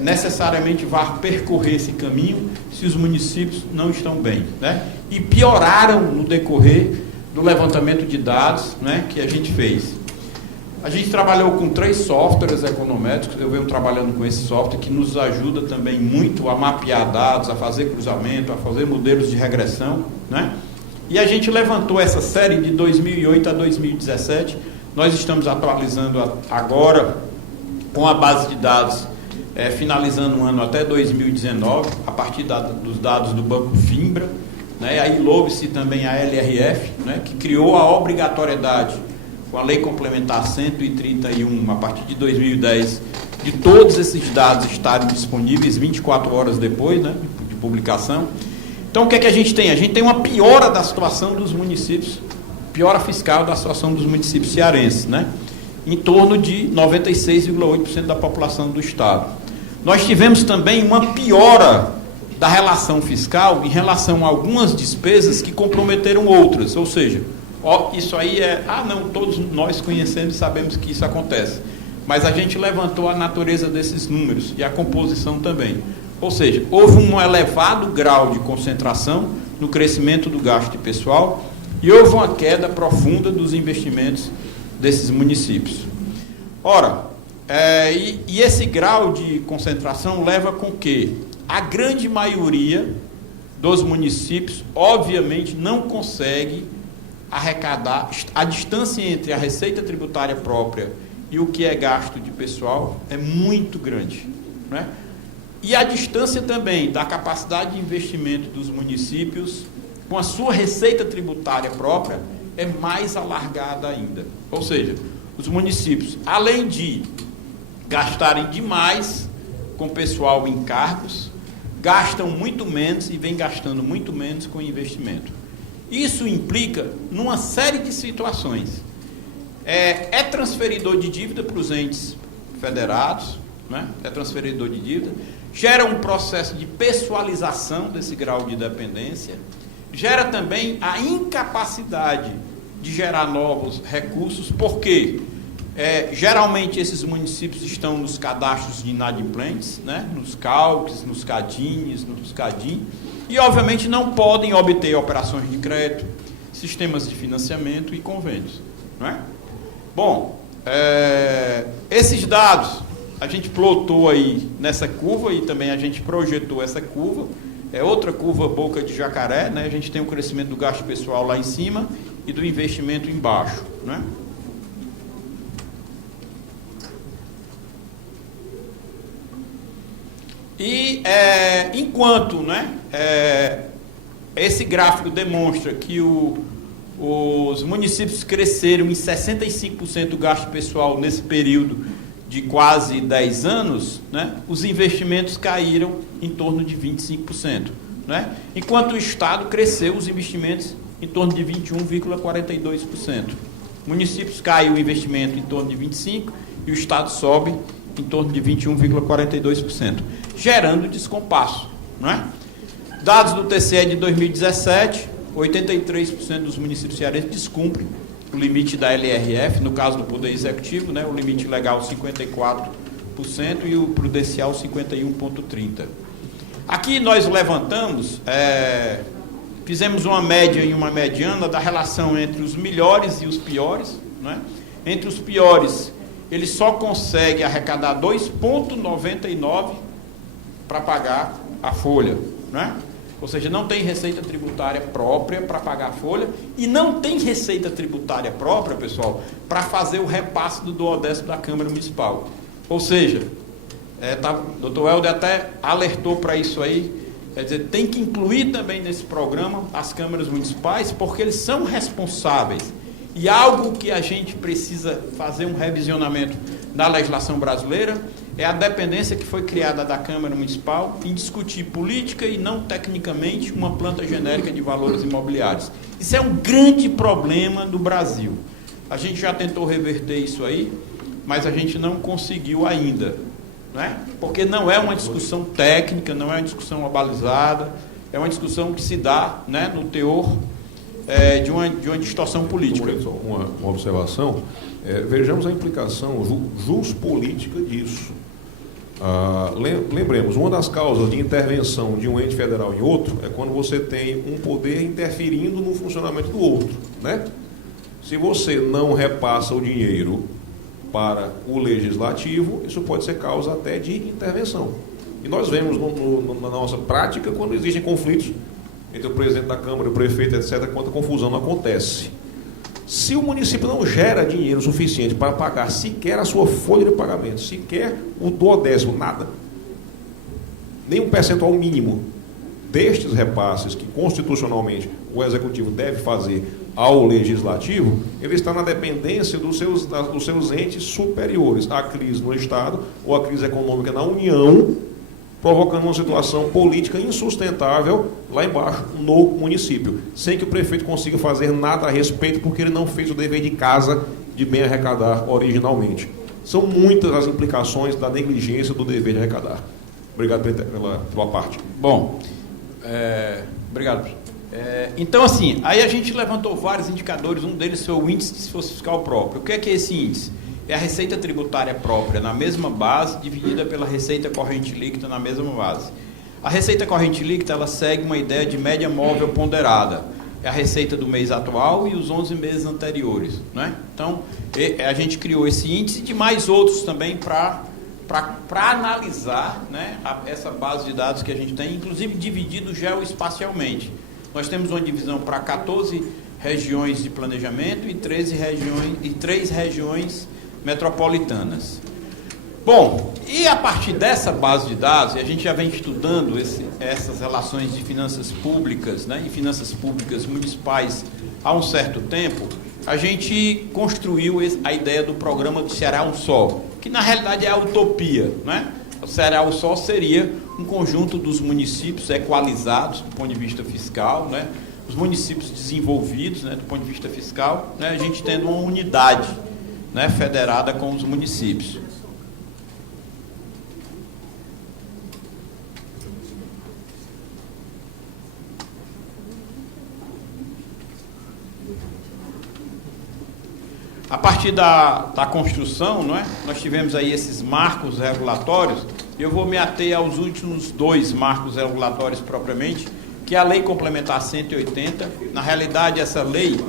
necessariamente vá percorrer esse caminho se os municípios não estão bem, né? E pioraram no decorrer do levantamento de dados, né, que a gente fez. A gente trabalhou com 3 softwares econométricos, eu venho trabalhando com esse software que nos ajuda também muito a mapear dados, a fazer cruzamento, a fazer modelos de regressão, né? E a gente levantou essa série de 2008 a 2017, nós estamos atualizando agora com a base de dados, finalizando o ano até 2019, a partir dos dados do Banco Fimbra, né? Aí louve-se também a LRF, né, que criou a obrigatoriedade, com a Lei Complementar 131, a partir de 2010, de todos esses dados estarem disponíveis 24 horas depois, né, de publicação. Então, o que é que a gente tem? A gente tem uma piora da situação dos municípios, piora fiscal da situação dos municípios cearenses, né, em torno de 96,8% da população do Estado. Nós tivemos também uma piora da relação fiscal em relação a algumas despesas que comprometeram outras, ou seja, isso aí não, todos nós conhecemos e sabemos que isso acontece, mas a gente levantou a natureza desses números e a composição também, ou seja, houve um elevado grau de concentração no crescimento do gasto de pessoal e houve uma queda profunda dos investimentos desses municípios. Ora, e esse grau de concentração leva com que a grande maioria dos municípios, obviamente, não consegue arrecadar. A distância entre a receita tributária própria e o que é gasto de pessoal é muito grande, né? E a distância também da capacidade de investimento dos municípios com a sua receita tributária própria é mais alargada ainda. Ou seja, os municípios, além de gastarem demais com pessoal em cargos, gastam muito menos e vem gastando muito menos com investimento. Isso implica numa série de situações. É transferidor de dívida para os entes federados, né? É transferidor de dívida, gera um processo de pessoalização desse grau de dependência, gera também a incapacidade de gerar novos recursos, porque geralmente esses municípios estão nos cadastros de inadimplentes, né? Nos CALCs, nos CADINES, nos CADIM, e obviamente não podem obter operações de crédito, sistemas de financiamento e convênios, não é? Bom, esses dados a gente plotou aí nessa curva e também a gente projetou essa curva, outra curva boca de jacaré, né? A gente tem o crescimento do gasto pessoal lá em cima e do investimento embaixo, né? E enquanto, né, esse gráfico demonstra que o os municípios cresceram em 65% o gasto pessoal nesse período de quase 10 anos, né? Os investimentos caíram em torno de 25%. Né? Enquanto o Estado cresceu os investimentos em torno de 21,42%. Municípios caiu o investimento em torno de 25% e o Estado sobe em torno de 21,42%, gerando descompasso. Não é? Dados do TCE de 2017, 83% dos municípios cearenses descumprem o limite da LRF, no caso do Poder Executivo, né? O limite legal 54% e o prudencial 51,30%. Aqui nós levantamos, fizemos uma média e uma mediana da relação entre os melhores e os piores. Né? Entre os piores, ele só consegue arrecadar 2,99 para pagar a folha. Né? Ou seja, não tem receita tributária própria para pagar a folha e não tem receita tributária própria, pessoal, para fazer o repasse do duodécimo da Câmara Municipal. Ou seja, o doutor Helder até alertou para isso aí, quer dizer, tem que incluir também nesse programa as câmaras municipais, porque eles são responsáveis. E algo que a gente precisa fazer um revisionamento da legislação brasileira é a dependência que foi criada da Câmara Municipal em discutir política e não tecnicamente uma planta genérica de valores imobiliários. Isso é um grande problema do Brasil. A gente já tentou reverter isso aí, mas a gente não conseguiu ainda. Né? Porque não é uma discussão técnica, não é uma discussão abalizada, é uma discussão que se dá, né, no teor de uma distorção política. Uma observação, vejamos a implicação juspolítica disso. Lembremos, uma das causas de intervenção de um ente federal em outro é quando você tem um poder interferindo no funcionamento do outro. Né? Se você não repassa o dinheiro para o legislativo, isso pode ser causa até de intervenção. E nós vemos na nossa prática, quando existem conflitos entre o presidente da Câmara, o prefeito, etc., quanta confusão não acontece. Se o município não gera dinheiro suficiente para pagar sequer a sua folha de pagamento, sequer o duodécimo, nada, nem um percentual mínimo destes repasses que constitucionalmente o Executivo deve fazer ao Legislativo, ele está na dependência dos seus entes superiores. A crise no Estado ou a crise econômica na União, provocando uma situação política insustentável lá embaixo, no município, sem que o prefeito consiga fazer nada a respeito, porque ele não fez o dever de casa de bem arrecadar originalmente. São muitas as implicações da negligência do dever de arrecadar. Obrigado pela parte. Bom, obrigado, professor. Então, assim, aí a gente levantou vários indicadores, um deles foi o índice de esforço fiscal próprio. O que é esse índice? É a receita tributária própria na mesma base, dividida pela receita corrente líquida na mesma base. A receita corrente líquida, ela segue uma ideia de média móvel ponderada. É a receita do mês atual e os 11 meses anteriores. Né? Então, a gente criou esse índice e de mais outros também para analisar, né, essa base de dados que a gente tem, inclusive dividido geoespacialmente. Nós temos uma divisão para 14 regiões de planejamento e 3 regiões metropolitanas. Bom, e a partir dessa base de dados, e a gente já vem estudando essas relações de finanças públicas, né, e finanças públicas municipais há um certo tempo, a gente construiu a ideia do programa do Ceará Um Só, que na realidade é a utopia. Né? O Ceará Um Só seria um conjunto dos municípios equalizados do ponto de vista fiscal, né? Os municípios desenvolvidos, né, do ponto de vista fiscal, né, a gente tendo uma unidade, né, federada com os municípios. A partir da construção, não é? Nós tivemos aí esses marcos regulatórios, e eu vou me ater aos últimos 2 marcos regulatórios propriamente, que é a Lei Complementar 180. Na realidade, essa lei,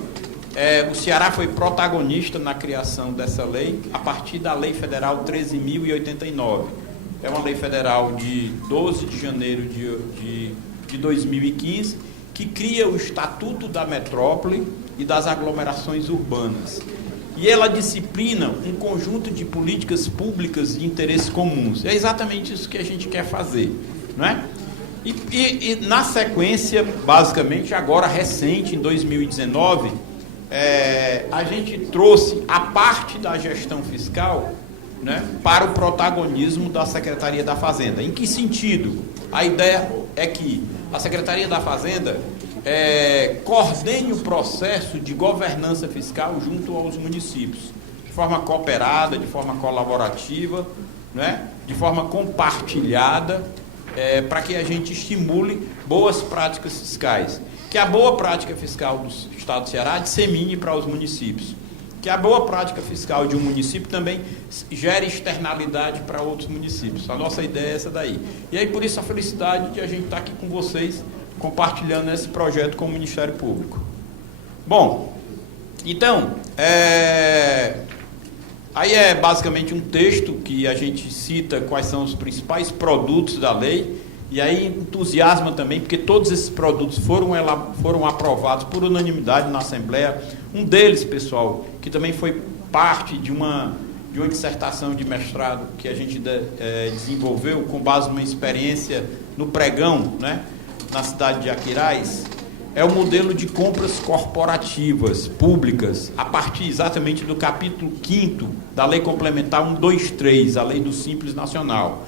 o Ceará foi protagonista na criação dessa lei, a partir da Lei Federal 13.089. É uma lei federal de 12 de janeiro de 2015, que cria o Estatuto da Metrópole e das Aglomerações Urbanas. E ela disciplina um conjunto de políticas públicas de interesse comuns. É exatamente isso que a gente quer fazer, não é? E na sequência, basicamente, agora recente, em 2019, a gente trouxe a parte da gestão fiscal, né, para o protagonismo da Secretaria da Fazenda. Em que sentido? A ideia é que a Secretaria da Fazenda coordene o processo de governança fiscal junto aos municípios, de forma cooperada, de forma colaborativa, né, de forma compartilhada, para que a gente estimule boas práticas fiscais. Que a boa prática fiscal do Estado do Ceará dissemine para os municípios. Que a boa prática fiscal de um município também gere externalidade para outros municípios. A nossa ideia é essa daí. E aí, por isso, a felicidade de a gente estar aqui com vocês, compartilhando esse projeto com o Ministério Público. Bom, então, aí é basicamente um texto que a gente cita quais são os principais produtos da lei, e aí entusiasma também, porque todos esses produtos foram aprovados por unanimidade na Assembleia. Um deles, pessoal, que também foi parte de uma dissertação de mestrado que a gente desenvolveu com base numa experiência no pregão, né, na cidade de Aquiraz, é o modelo de compras corporativas públicas, a partir exatamente do capítulo 5º da Lei Complementar 123, a Lei do Simples Nacional.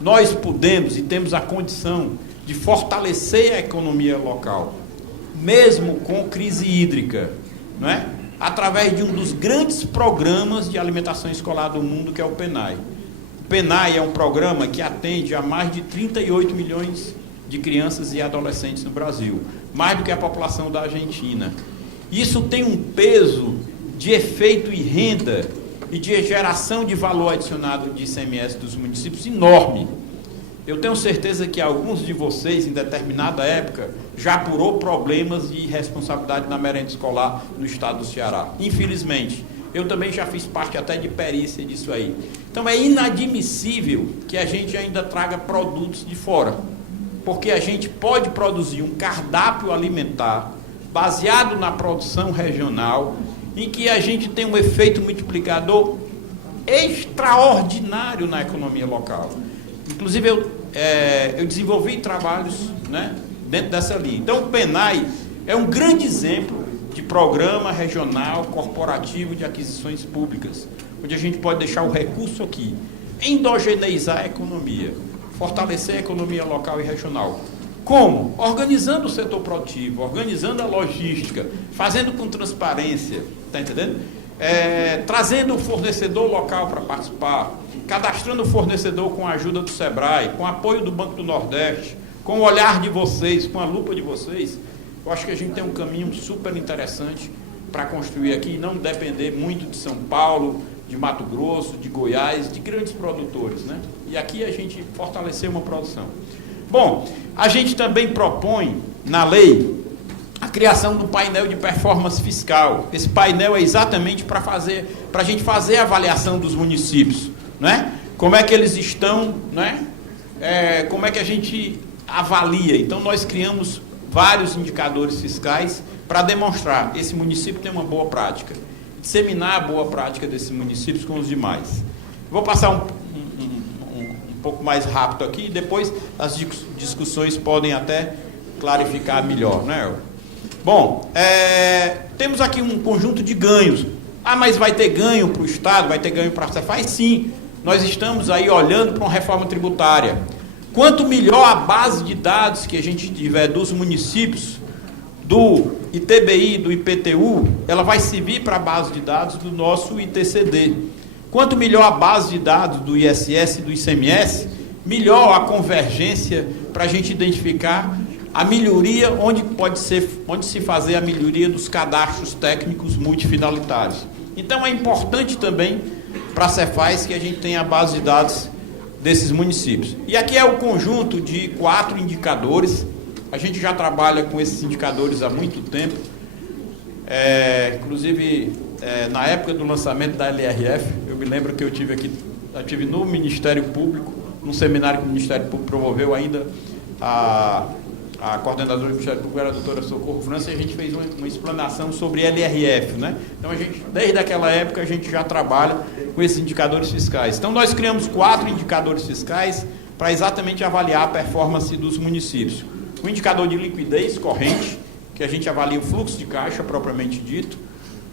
Nós podemos e temos a condição de fortalecer a economia local, mesmo com crise hídrica, não é? Através de um dos grandes programas de alimentação escolar do mundo, que é o PENAI. O PENAI é um programa que atende a mais de 38 milhões de crianças e adolescentes no Brasil, mais do que a população da Argentina. Isso tem um peso de efeito e renda e de geração de valor adicionado de ICMS dos municípios enorme. Eu tenho certeza que alguns de vocês, em determinada época, já apurou problemas de irresponsabilidade na merenda escolar no estado do Ceará. Infelizmente, eu também já fiz parte até de perícia disso aí. Então é inadmissível que a gente ainda traga produtos de fora, porque a gente pode produzir um cardápio alimentar baseado na produção regional, em que a gente tem um efeito multiplicador extraordinário na economia local. Inclusive, eu desenvolvi trabalhos, né, dentro dessa linha. Então, o PENAI é um grande exemplo de programa regional corporativo de aquisições públicas, onde a gente pode deixar o recurso aqui, endogeneizar a economia, fortalecer a economia local e regional. Como? Organizando o setor produtivo, organizando a logística, fazendo com transparência, está entendendo? Trazendo o fornecedor local para participar, cadastrando o fornecedor com a ajuda do SEBRAE, com o apoio do Banco do Nordeste, com o olhar de vocês, com a lupa de vocês. Eu acho que a gente tem um caminho super interessante para construir aqui e não depender muito de São Paulo, de Mato Grosso, de Goiás, de grandes produtores, né? E aqui a gente fortalecer uma produção. Bom, a gente também propõe na lei a criação do painel de performance fiscal. Esse painel é exatamente para a gente fazer a avaliação dos municípios, né? Como é que eles estão, né? Como é que a gente avalia? Então, nós criamos vários indicadores fiscais para demonstrar esse município tem uma boa prática, disseminar a boa prática desses municípios com os demais. Vou passar um pouco mais rápido aqui, e depois as discussões podem até clarificar melhor, né? Bom, temos aqui um conjunto de ganhos. Ah, mas vai ter ganho para o Estado, vai ter ganho para a Cefaz? Sim, nós estamos aí olhando para uma reforma tributária. Quanto melhor a base de dados que a gente tiver dos municípios, do ITBI, do IPTU, ela vai servir para a base de dados do nosso ITCD. Quanto melhor a base de dados do ISS e do ICMS, melhor a convergência para a gente identificar a melhoria, onde se fazer a melhoria dos cadastros técnicos multifinalitários. Então é importante também para a Cefaz que a gente tenha a base de dados desses municípios. E aqui é o conjunto de 4 indicadores. A gente já trabalha com esses indicadores há muito tempo. Inclusive, na época do lançamento da LRF, eu me lembro que eu tive no Ministério Público, num seminário que o Ministério Público promoveu ainda, a coordenadora do Ministério Público era a doutora Socorro França, e a gente fez uma explanação sobre LRF, né? Então, desde aquela época, a gente já trabalha com esses indicadores fiscais. Então, nós criamos 4 indicadores fiscais para exatamente avaliar a performance dos municípios. O indicador de liquidez corrente, que a gente avalia o fluxo de caixa, propriamente dito.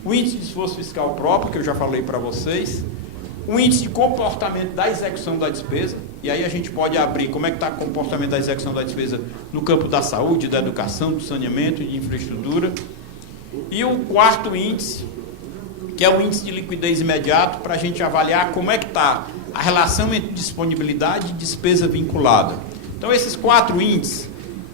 o índice de esforço fiscal próprio, que eu já falei para vocês, o índice de comportamento da execução da despesa, e aí a gente pode abrir como é que está o comportamento da execução da despesa no campo da saúde, da educação, do saneamento e de infraestrutura. E o quarto índice, que é o índice de liquidez imediato, para a gente avaliar como é que está a relação entre disponibilidade e despesa vinculada. Então, esses 4 índices,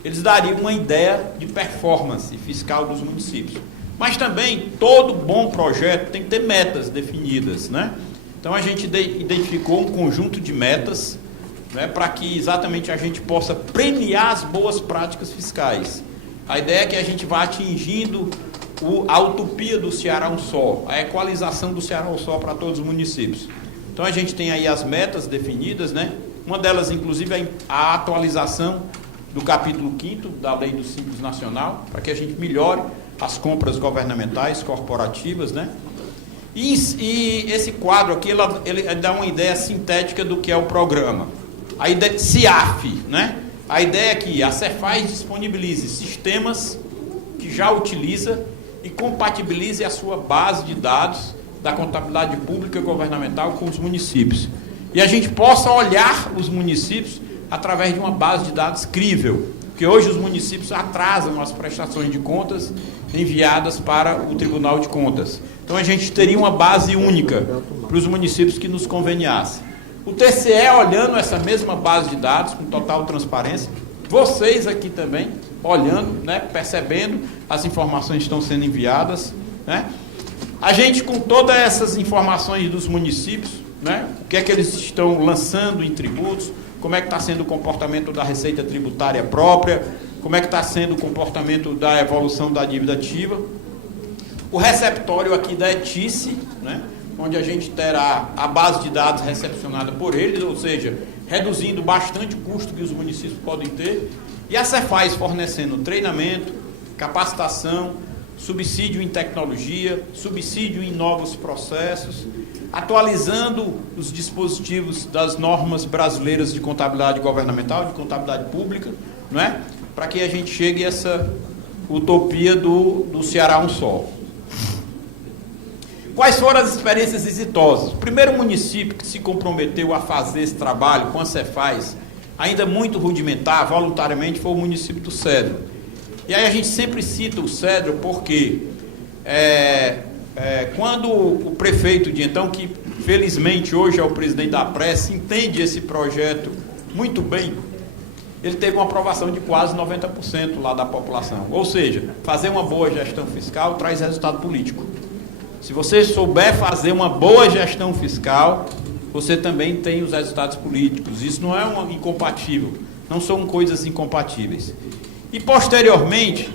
eles dariam uma ideia de performance fiscal dos municípios. Mas também, todo bom projeto tem que ter metas definidas, né? Então, a gente identificou um conjunto de metas, né, para que exatamente a gente possa premiar as boas práticas fiscais. A ideia é que a gente vá atingindo a utopia do Ceará um só, a equalização do Ceará um só para todos os municípios. Então, a gente tem aí as metas definidas, né? Uma delas, inclusive, é a atualização do capítulo 5º da Lei do Simples Nacional, para que a gente melhore as compras governamentais, corporativas, né? E esse quadro aqui, ele dá uma ideia sintética do que é o programa. A ideia, CIAF, né? A ideia é que a Cefaz disponibilize sistemas que já utiliza e compatibilize a sua base de dados da contabilidade pública governamental com os municípios. E a gente possa olhar os municípios através de uma base de dados crível, porque hoje os municípios atrasam as prestações de contas enviadas para o Tribunal de Contas. Então a gente teria uma base única para os municípios que nos conveniasse. O TCE, olhando essa mesma base de dados, com total transparência, vocês aqui também, olhando, né, percebendo as informações que estão sendo enviadas, né? A gente, com todas essas informações dos municípios, né, o que é que eles estão lançando em tributos, como é que está sendo o comportamento da receita tributária própria, como é que está sendo o comportamento da evolução da dívida ativa. O receptório aqui da ETICE, né, onde a gente terá a base de dados recepcionada por eles, ou seja, reduzindo bastante o custo que os municípios podem ter, e a Cefaz fornecendo treinamento, capacitação, subsídio em tecnologia, subsídio em novos processos, atualizando os dispositivos das normas brasileiras de contabilidade governamental, de contabilidade pública, não é? Para que a gente chegue a essa utopia do Ceará um só. Quais foram as experiências exitosas? O primeiro município que se comprometeu a fazer esse trabalho com a Cefaz, ainda muito rudimentar, voluntariamente, foi o município do Cedro. E aí a gente sempre cita o Cedro porque quando o prefeito de então, que felizmente hoje é o presidente da Prece, entende esse projeto muito bem, ele teve uma aprovação de quase 90% lá da população. Ou seja, fazer uma boa gestão fiscal traz resultado político. Se você souber fazer uma boa gestão fiscal, você também tem os resultados políticos. Isso não é incompatível, não são coisas incompatíveis. E, posteriormente,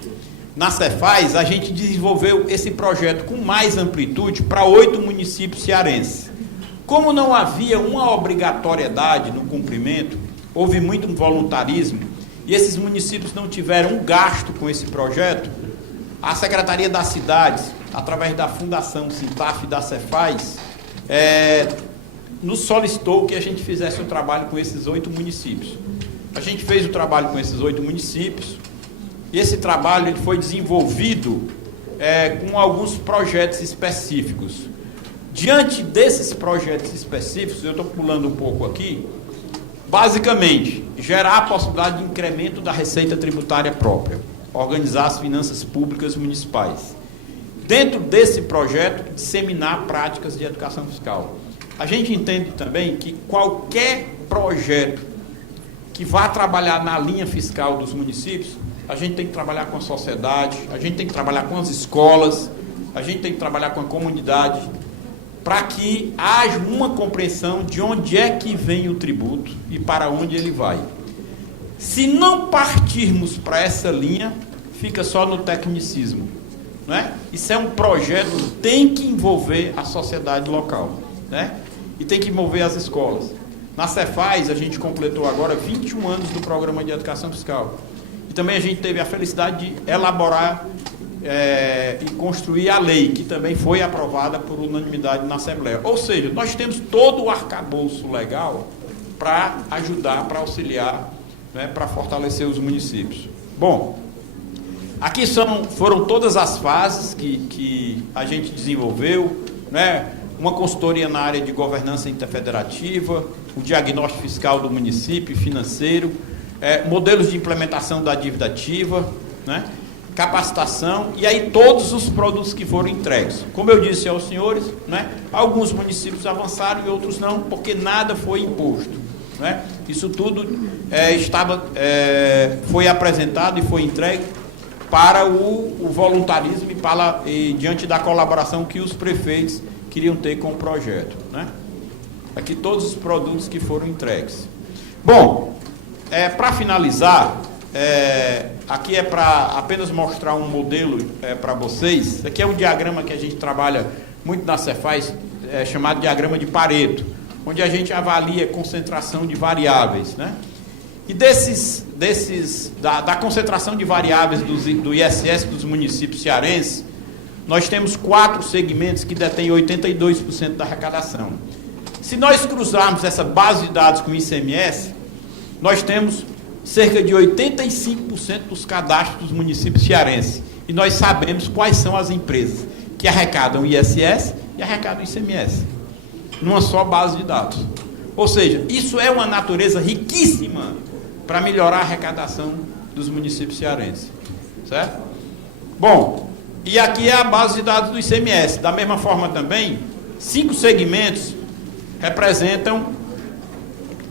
na Cefaz, a gente desenvolveu esse projeto com mais amplitude para 8 municípios cearenses. Como não havia uma obrigatoriedade no cumprimento, houve muito voluntarismo, e esses municípios não tiveram um gasto com esse projeto, a Secretaria das Cidades, através da Fundação Sintaf da Cefaz, nos solicitou que a gente fizesse um trabalho com esses 8 municípios. A gente fez o trabalho com esses 8 municípios, e esse trabalho ele foi desenvolvido com alguns projetos específicos. Diante desses projetos específicos, eu estou pulando um pouco aqui, basicamente, gerar a possibilidade de incremento da receita tributária própria, organizar as finanças públicas municipais. Dentro desse projeto, disseminar práticas de educação fiscal. A gente entende também que qualquer projeto que vá trabalhar na linha fiscal dos municípios, a gente tem que trabalhar com a sociedade, a gente tem que trabalhar com as escolas, a gente tem que trabalhar com a comunidade, para que haja uma compreensão de onde é que vem o tributo e para onde ele vai. Se não partirmos para essa linha, fica só no tecnicismo, não é? Isso é um projeto que tem que envolver a sociedade local, né? E tem que envolver as escolas. Na Cefaz, a gente completou agora 21 anos do programa de educação fiscal. E também a gente teve a felicidade de elaborar e construir a lei, que também foi aprovada por unanimidade na Assembleia. Ou seja, nós temos todo o arcabouço legal para ajudar, para auxiliar, né, para fortalecer os municípios. Bom, Aqui foram todas as fases que a gente desenvolveu, né? Uma consultoria na área de governança interfederativa, o diagnóstico fiscal do município, financeiro, modelos de implementação da dívida ativa, né? Capacitação, e aí todos os produtos que foram entregues. Como eu disse aos senhores, né? Alguns municípios avançaram e outros não, porque nada foi imposto, né? Isso tudo foi apresentado e foi entregue para o voluntarismo e diante da colaboração que os prefeitos queriam ter com o projeto, né? Aqui todos os produtos que foram entregues. Bom, para finalizar, aqui é para apenas mostrar um modelo para vocês. Isso aqui é um diagrama que a gente trabalha muito na Cefaz, chamado diagrama de Pareto, onde a gente avalia a concentração de variáveis, né? E da concentração de variáveis do ISS dos municípios cearenses, nós temos 4 segmentos que detêm 82% da arrecadação. Se nós cruzarmos essa base de dados com o ICMS, nós temos cerca de 85% dos cadastros dos municípios cearenses. E nós sabemos quais são as empresas que arrecadam ISS e arrecadam ICMS, numa só base de dados. Ou seja, isso é uma natureza riquíssima para melhorar a arrecadação dos municípios cearenses. Certo? Bom, e aqui é a base de dados do ICMS. Da mesma forma também, 5 segmentos representam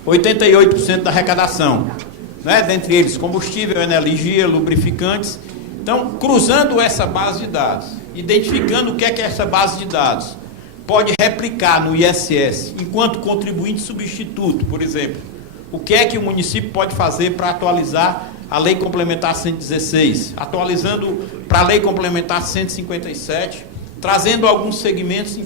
88% da arrecadação, né? Dentre eles, combustível, energia, lubrificantes. Então, cruzando essa base de dados, identificando o que é essa base de dados pode replicar no ISS, enquanto contribuinte substituto, por exemplo, o que é que o município pode fazer para atualizar a Lei Complementar 116, atualizando para a Lei Complementar 157, trazendo alguns segmentos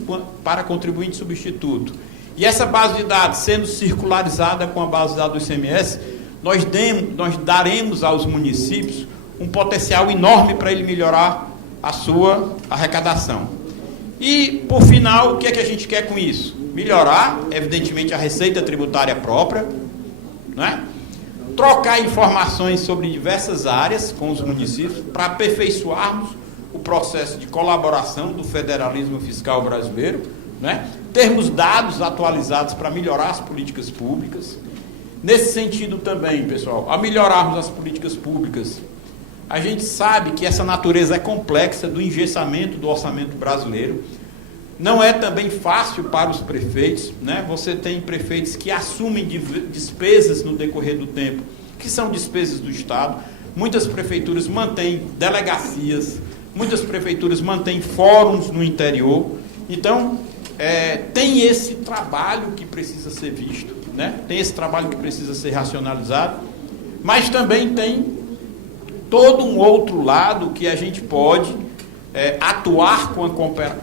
para contribuinte substituto. E essa base de dados sendo circularizada com a base de dados do ICMS, nós daremos aos municípios um potencial enorme para ele melhorar a sua arrecadação. E, por final, o que é que a gente quer com isso? Melhorar, evidentemente, a receita tributária própria, né? Trocar informações sobre diversas áreas com os municípios para aperfeiçoarmos o processo de colaboração do federalismo fiscal brasileiro, né? Termos dados atualizados para melhorar as políticas públicas. Nesse sentido também, pessoal, ao melhorarmos as políticas públicas, a gente sabe que essa natureza é complexa do engessamento do orçamento brasileiro. Não é também fácil para os prefeitos, né? Você tem prefeitos que assumem despesas no decorrer do tempo, que são despesas do Estado. Muitas prefeituras mantêm delegacias, muitas prefeituras mantêm fóruns no interior. Então, tem esse trabalho que precisa ser visto, né? Tem esse trabalho que precisa ser racionalizado, mas também tem todo um outro lado que a gente pode atuar com a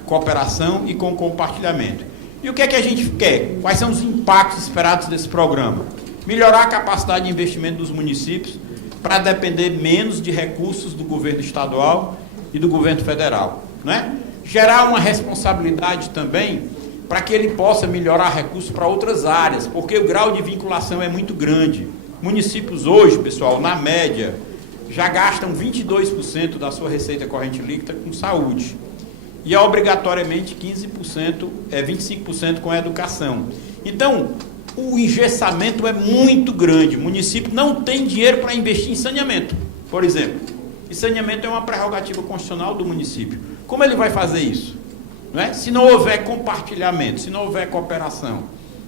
cooperação e com o compartilhamento. E o que é que a gente quer? Quais são os impactos esperados desse programa? Melhorar a capacidade de investimento dos municípios para depender menos de recursos do governo estadual e do governo federal, né? Gerar uma responsabilidade também para que ele possa melhorar recursos para outras áreas, porque o grau de vinculação é muito grande. Municípios hoje, pessoal, na média, já gastam 22% da sua receita corrente líquida com saúde. E obrigatoriamente 25% com a educação. Então, o engessamento é muito grande. O município não tem dinheiro para investir em saneamento, por exemplo. E saneamento é uma prerrogativa constitucional do município. Como ele vai fazer isso? Não é? Se não houver compartilhamento, se não houver cooperação,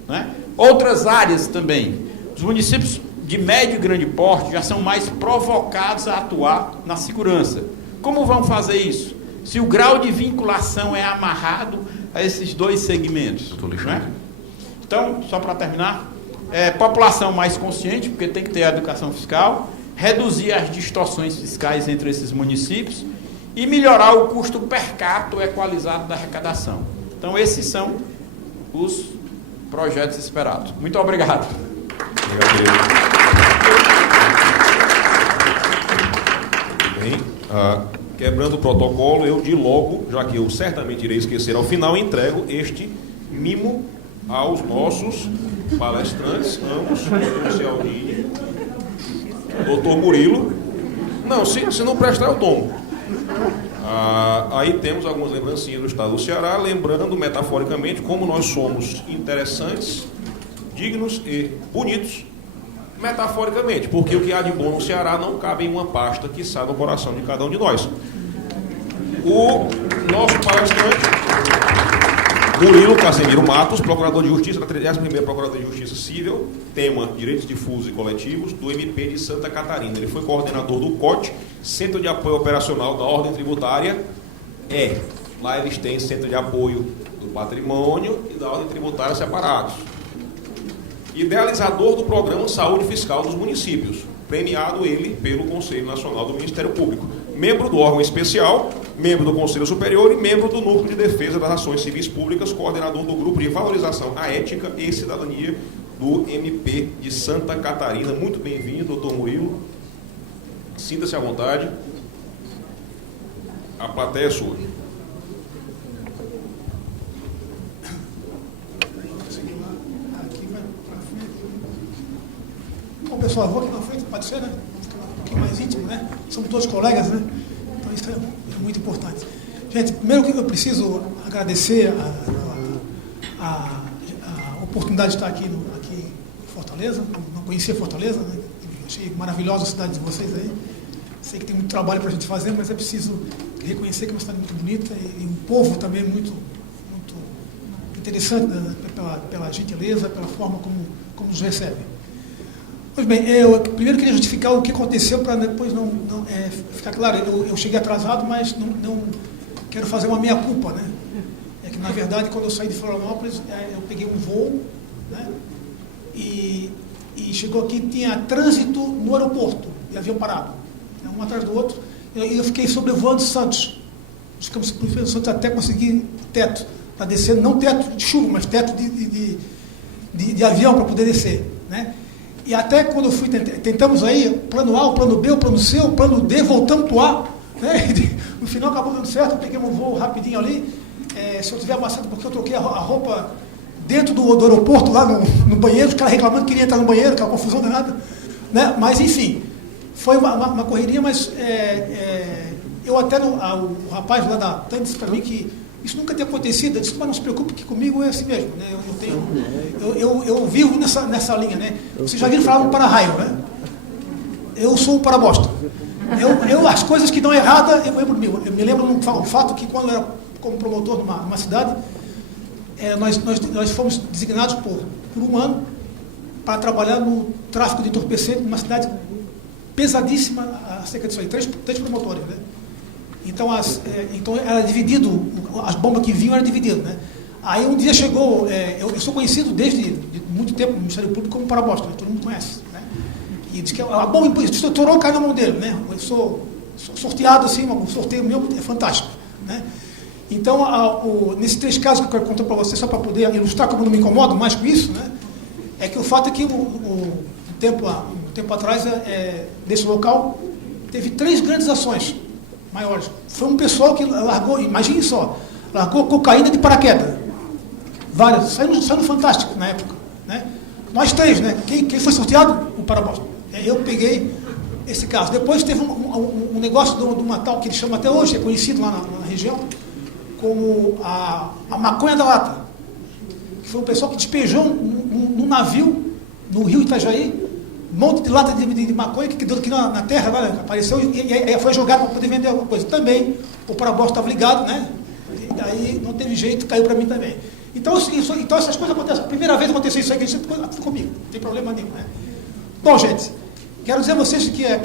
não é? Outras áreas também. Os municípios de médio e grande porte já são mais provocados a atuar na segurança. Como vão fazer isso? Se o grau de vinculação é amarrado a esses dois segmentos. Não é? Então, só para terminar, população mais consciente, porque tem que ter a educação fiscal, reduzir as distorções fiscais entre esses municípios e melhorar o custo per capita equalizado da arrecadação. Então, esses são os projetos esperados. Muito obrigado. Bem, quebrando o protocolo, eu de logo, já que eu certamente irei esquecer ao final, entrego este mimo aos nossos palestrantes, ambos, o Dr. Cialdini, o Dr. Murilo, Não, se não prestar, eu tomo. Aí temos algumas lembrancinhas do estado do Ceará, lembrando metaforicamente como nós somos interessantes, dignos e bonitos, metaforicamente, porque o que há de bom no Ceará não cabe em uma pasta que sai do coração de cada um de nós. O nosso palestrante, Murilo Casemiro Matos, procurador de Justiça da 31ª Procuradoria de Justiça Civil, tema Direitos Difusos e Coletivos, do MP de Santa Catarina. Ele foi coordenador do COT, Centro de Apoio Operacional da Ordem Tributária. Lá eles têm Centro de Apoio do Patrimônio e da Ordem Tributária separados. Idealizador do Programa Saúde Fiscal dos Municípios, premiado ele pelo Conselho Nacional do Ministério Público. Membro do órgão especial, membro do Conselho Superior e membro do Núcleo de Defesa das Ações Civis Públicas, coordenador do Grupo de Valorização à Ética e Cidadania do MP de Santa Catarina. Muito bem-vindo, doutor Murilo. Sinta-se à vontade. A plateia é sua. Bom, pessoal, eu vou aqui na frente, pode ser, né? Ficar um pouquinho mais íntimo, né? Somos todos colegas, né? Então isso é muito importante. Gente, primeiro que eu preciso agradecer a oportunidade de estar aqui em Fortaleza. Não conhecia Fortaleza, né? Achei maravilhosa a cidade de vocês aí. Sei que tem muito trabalho para a gente fazer, mas é preciso reconhecer que é uma cidade muito bonita e um povo também muito interessante, né? pela gentileza, pela forma como nos recebe. Pois bem, eu primeiro queria justificar o que aconteceu para depois não ficar claro. Eu cheguei atrasado, mas não quero fazer uma meia-culpa, né? É que, na verdade, quando eu saí de Florianópolis, eu peguei um voo, né? E chegou aqui, tinha trânsito no aeroporto, e avião parado, um atrás do outro. E eu fiquei sobrevoando Santos. Ficamos sobrevoando Santos até conseguir teto, para descer, não teto de chuva, mas teto de avião para poder descer, né? E até quando eu fui, tentamos aí, plano A, o plano B, o plano C, o plano D, voltamos para o A, né? No final acabou dando certo, eu peguei um voo rapidinho ali, se eu tiver amassado, porque eu troquei a roupa dentro do aeroporto, lá no banheiro, os caras reclamando que queria entrar no banheiro, aquela confusão danada, né? Mas enfim, foi uma correria, mas eu até, o rapaz lá da TAN disse para mim que isso nunca tinha acontecido. Eu disse, mas não se preocupe, que comigo é assim mesmo, né? Eu vivo nessa linha, né? Vocês já viram falar do para-raio, né? Eu sou o para-bosta. As coisas que dão errada, eu lembro de mim. Eu me lembro de um fato que, quando eu era como promotor numa cidade, nós fomos designados por um ano para trabalhar no tráfico de entorpecente numa cidade pesadíssima, cerca disso aí, três promotores, né? Então era dividido, as bombas que vinham eram divididas, né? Aí um dia chegou, eu sou conhecido desde muito tempo no Ministério Público como para-bosta, né? Todo mundo conhece, né? E diz que a bomba estourou, cai na mão dele, né? Eu sou sorteado assim, um sorteio meu é fantástico, né? Então, nesses 3 casos que eu quero contar para você, só para poder ilustrar como eu não me incomodo mais com isso, né? É que o fato é que um tempo atrás, nesse local, teve 3 grandes ações maiores. Foi um pessoal que largou, imagine só, largou cocaína de paraquedas. Várias, saiu no Fantástico na época, né? Nós 3, né? Quem foi sorteado? O para-bosta. Eu peguei esse caso. Depois teve um negócio de uma tal que eles chamam até hoje, é conhecido lá na região, como a maconha da lata. Que foi um pessoal que despejou num navio, no rio Itajaí, um monte de lata de maconha que deu aqui na terra, lá, apareceu e foi jogado para poder vender alguma coisa. Também o para-bosta estava ligado, né? E daí não teve jeito, caiu para mim também. Então essas coisas acontecem. A primeira vez que aconteceu isso aí, que foi comigo, não tem problema nenhum, né? Bom, gente, quero dizer a vocês que eu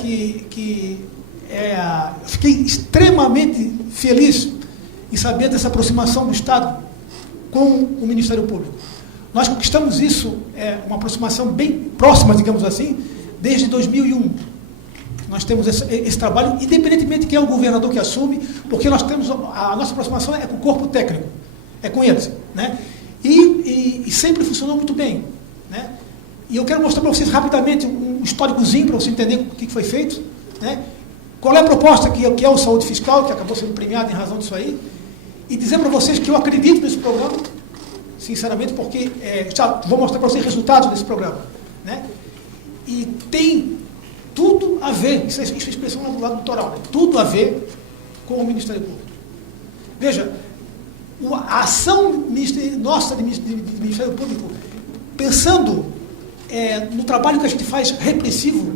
fiquei extremamente feliz em saber dessa aproximação do Estado com o Ministério Público. Nós conquistamos isso, uma aproximação bem próxima, digamos assim, desde 2001. Nós temos esse trabalho, independentemente de quem é o governador que assume, porque nós temos, a nossa aproximação é com o corpo técnico, é com eles, né? E sempre funcionou muito bem, né? E eu quero mostrar para vocês rapidamente um históricozinho, para você entender o que foi feito, né? Qual é a proposta que é o Saúde Fiscal, que acabou sendo premiado em razão disso aí, e dizer para vocês que eu acredito nesse programa, sinceramente, porque já vou mostrar para vocês resultados desse programa, né? E tem tudo a ver, isso é expressão lá do lado litoral, né? Tudo a ver com o Ministério Público. Veja, a ação nossa de Ministério Público, pensando no trabalho que a gente faz repressivo,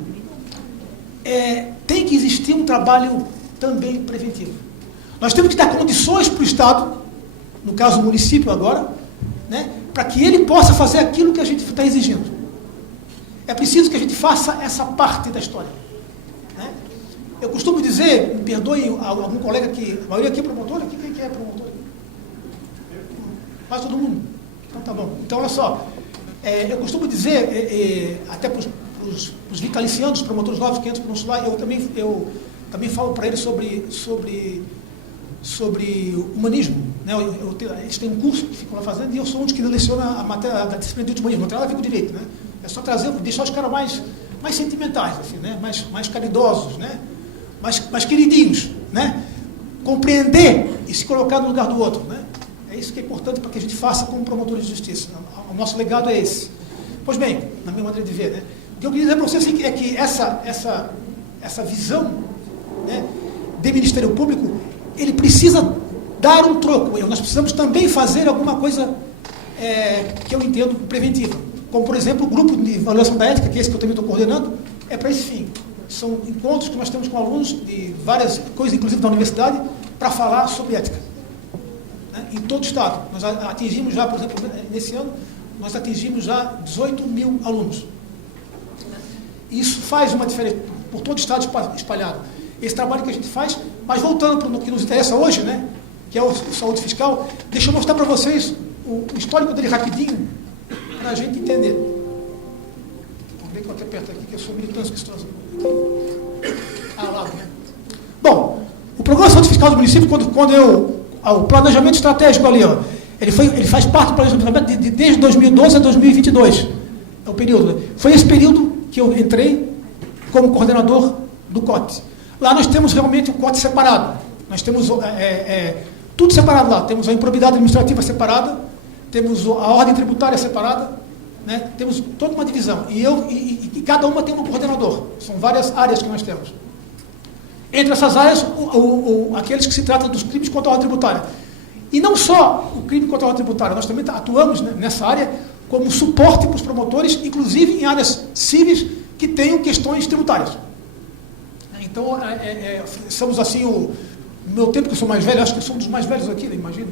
tem que existir um trabalho também preventivo. Nós temos que dar condições para o Estado, no caso o município agora, né, para que ele possa fazer aquilo que a gente está exigindo. É preciso que a gente faça essa parte da história. Né? Eu costumo dizer, me perdoe algum colega que, a maioria aqui é promotor, quem que é promotor? Quase todo mundo. Então tá bom. Então olha só, eu costumo dizer, até para os vitalicianos, os promotores novos que entram para o nosso lado, eu também falo para eles sobre humanismo. Né? Eles têm um curso que ficam lá fazendo e eu sou um dos que leciona a matéria da disciplina de humanismo. Não tem nada a ver com direito, né? É só deixar os caras mais sentimentais, assim, né? mais caridosos, né? mais queridinhos, né? Compreender e se colocar no lugar do outro, né? É isso que é importante para que a gente faça como promotores de justiça. O nosso legado é esse. Pois bem, na minha maneira de ver, né? O que eu queria dizer para você assim, é que essa visão, né, de Ministério Público, ele precisa dar um troco. Nós precisamos também fazer alguma coisa que eu entendo preventiva. Como, por exemplo, o grupo de avaliação da ética, que é esse que eu também estou coordenando, é para esse fim. São encontros que nós temos com alunos de várias coisas, inclusive da universidade, para falar sobre ética. Né? Em todo o Estado. Nós atingimos já, por exemplo, nesse ano, nós atingimos já 18 mil alunos. Isso faz uma diferença por todo o Estado espalhado. Esse trabalho que a gente faz, mas voltando para o que nos interessa hoje, né, que é o saúde fiscal, deixa eu mostrar para vocês o histórico dele rapidinho, para a gente entender. Vamos ver que eu até aperto aqui, que eu sou militante que estou lá, né? Bom, o Programa de Saúde Fiscal do município, o planejamento estratégico ali, ó, ele faz parte do planejamento desde 2012 a 2022. É o período. Né? Foi esse período que eu entrei como coordenador do COT. Lá nós temos realmente o COT separado. Nós temos tudo separado lá. Temos a improbidade administrativa separada, temos a ordem tributária separada, né? Temos toda uma divisão. E cada uma tem um coordenador. São várias áreas que nós temos. Entre essas áreas, aqueles que se tratam dos crimes contra a ordem tributária. E não só o crime contra a ordem tributária, nós também atuamos, né, nessa área como suporte para os promotores, inclusive em áreas cíveis que tenham questões tributárias. Então, somos assim, no meu tempo que eu sou mais velho, acho que eu sou um dos mais velhos aqui, né, imagino.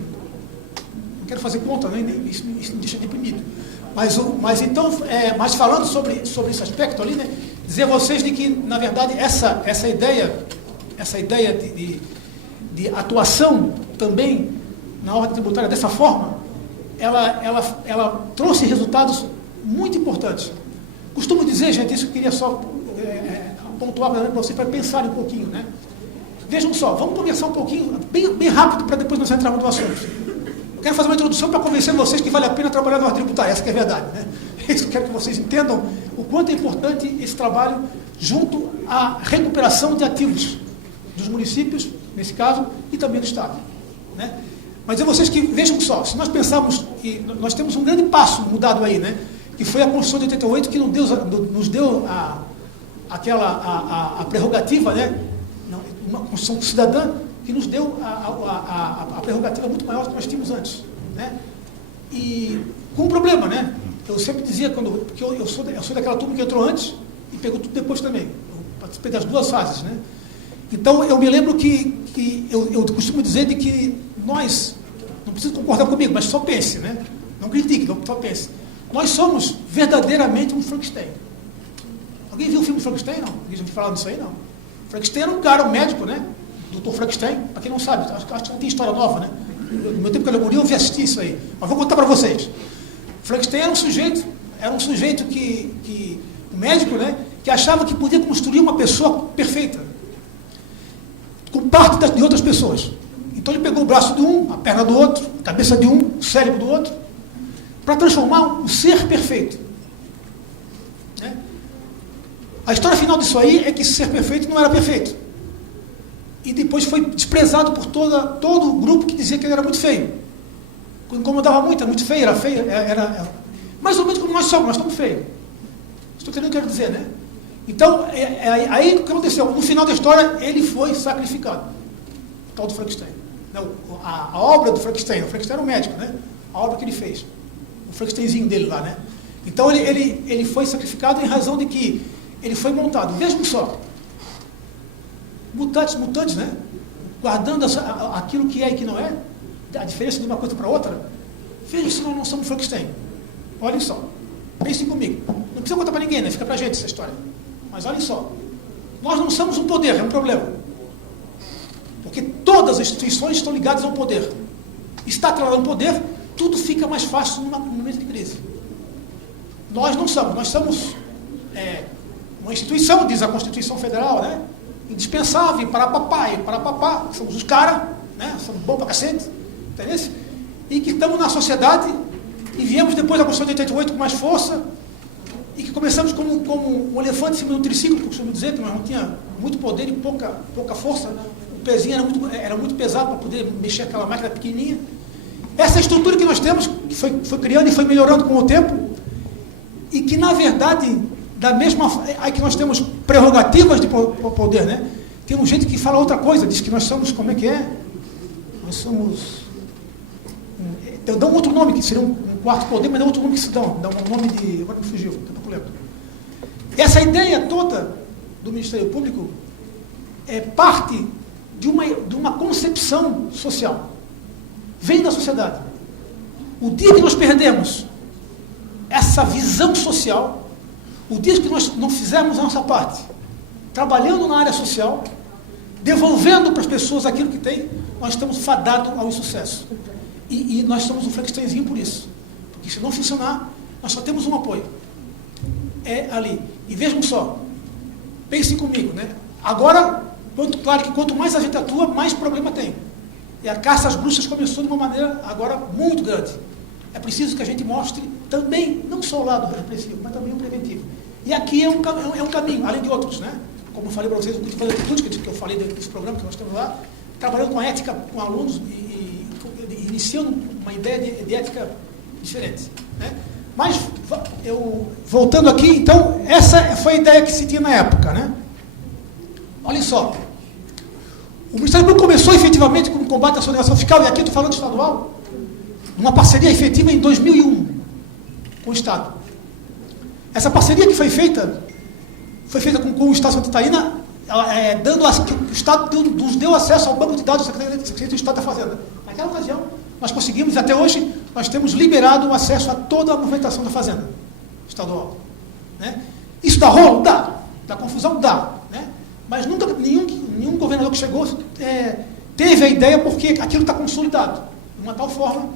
Não quero fazer conta, né, isso me deixa deprimido. Mas falando sobre esse aspecto ali, né, dizer a vocês de que, na verdade, essa ideia de atuação também na ordem tributária dessa forma, ela trouxe resultados muito importantes. Costumo dizer, gente, isso eu queria só pontuar para vocês, para pensarem um pouquinho, né? Vejam só, vamos conversar um pouquinho, bem rápido, para depois nós entrarmos no assunto. Eu quero fazer uma introdução para convencer vocês que vale a pena trabalhar na ordem tributária, essa que é a verdade, né? Isso eu quero que vocês entendam o quanto é importante esse trabalho junto à recuperação de ativos dos municípios, nesse caso, e também do Estado, né? Mas é vocês que vejam só, se nós pensarmos que nós temos um grande passo mudado aí, né? Que foi a Constituição de 88 que nos deu a prerrogativa, né? Uma Constituição cidadã que nos deu a prerrogativa muito maior do que nós tínhamos antes, né? E com um problema, né? Eu sempre dizia, porque eu sou daquela turma que entrou antes e pegou tudo depois também. Eu participei das duas fases, né? Então, eu me lembro que eu costumo dizer de que nós, não precisa concordar comigo, mas só pense, né? Não critique, só pense. Nós somos verdadeiramente um Frankenstein. Alguém viu o filme Frankenstein? Não? Alguém já ouviu falar disso aí? Não. Frankenstein era um cara, um médico, né? Dr. Frankenstein, para quem não sabe, acho que não tem história nova, né? No meu tempo que eu morri, eu vi assistir isso aí. Mas vou contar para vocês. Frankenstein era um sujeito que um médico, né? Que achava que podia construir uma pessoa perfeita, com parte de outras pessoas. Então ele pegou o braço de um, a perna do outro, a cabeça de um, o cérebro do outro, para transformar um ser perfeito. Né? A história final disso aí é que esse ser perfeito não era perfeito. E depois foi desprezado por todo o grupo que dizia que ele era muito feio. Incomodava muito, era muito feio, era feio, era mais ou menos como nós somos feios. Estou entendendo o que eu quero dizer, né? Então, aí o que aconteceu? No final da história, ele foi sacrificado, o tal do Frankenstein. Não, a obra do Frankenstein, o Frankenstein era um médico, né? A obra que ele fez, o Frankensteinzinho dele lá, né? Então, ele foi sacrificado em razão de que ele foi montado, vejam só, mutantes, né? Guardando aquilo que é e que não é, a diferença de uma coisa para outra. Vejam se nós não somos Frankenstein. Olhem só, pensem comigo. Não precisa contar para ninguém, né? Fica para a gente essa história. Mas olhem só, nós não somos um poder, é um problema. Porque todas as instituições estão ligadas ao poder. Está atrelado ao poder, tudo fica mais fácil num momento de crise. Nós não somos, nós somos uma instituição, diz a Constituição Federal, né? Indispensável, para papá, somos os caras, né? Somos bons pra cacete, entendeu? E que estamos na sociedade e viemos depois da Constituição de 88 com mais força e que começamos como um elefante em cima de um triciclo, que eu costumo dizer, que nós não tinha muito poder e pouca força, o pezinho era muito pesado para poder mexer aquela máquina pequenininha. Essa estrutura que nós temos, que foi criando e foi melhorando com o tempo, e que na verdade, da mesma aí que nós temos prerrogativas de poder, né? Tem gente que fala outra coisa, diz que nós somos, como é que é? Nós somos... Eu dou um outro nome, que seria um quarto poder, mas dá outro nome que se dá um nome de... Agora me fugiu, não lembro. Essa ideia toda do Ministério Público é parte de uma concepção social. Vem da sociedade. O dia que nós perdemos essa visão social, o dia que nós não fizermos a nossa parte, trabalhando na área social, devolvendo para as pessoas aquilo que tem, nós estamos fadados ao insucesso. E nós somos um Frankensteinzinho por isso. Porque se não funcionar, nós só temos um apoio. É ali. E vejam só, pensem comigo, né? Agora, claro que quanto mais a gente atua, mais problema tem. E a caça às bruxas começou de uma maneira agora muito grande. É preciso que a gente mostre também, não só o lado repressivo, mas também o preventivo. E aqui é um caminho, além de outros, né? Como eu falei para vocês, o curso de política que eu falei desse programa que nós temos lá, trabalhando com ética com alunos e iniciando uma ideia de ética diferente, né? Mas, voltando aqui, então, essa foi a ideia que se tinha na época, né? Olhem só, o Ministério Público começou efetivamente com o combate à sonegação fiscal, e aqui eu estou falando estadual, uma parceria efetiva em 2001 com o Estado. Essa parceria que foi feita com o Estado de Santa Catarina, o Estado nos deu acesso ao banco de dados da Secretaria do Estado da Fazenda. Naquela ocasião, nós conseguimos, e até hoje, nós temos liberado o acesso a toda a movimentação da Fazenda estadual, né? Isso dá rolo? Dá. Dá confusão? Dá, né? Mas nunca, nenhum governador que chegou teve a ideia, porque aquilo está consolidado, de uma tal forma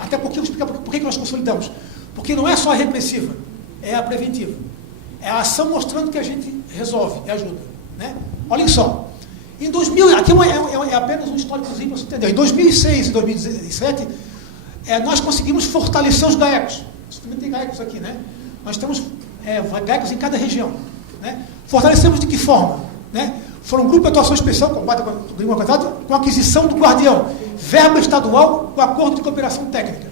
até porque eu vou explicar por que nós consolidamos. Porque não é só a repressiva, é a preventiva. É a ação mostrando que a gente resolve e ajuda, né? Olhem só, em 2000, aqui é apenas um históricozinho para você entender. Em 2006 e 2017, nós conseguimos fortalecer os GAECos. Você também tem GAECos aqui, né? Nós temos GAECos em cada região, né? Fortalecemos de que forma, né? Foram um grupo de atuação especial, combate ao crime organizado, com aquisição do guardião, verba estadual com acordo de cooperação técnica.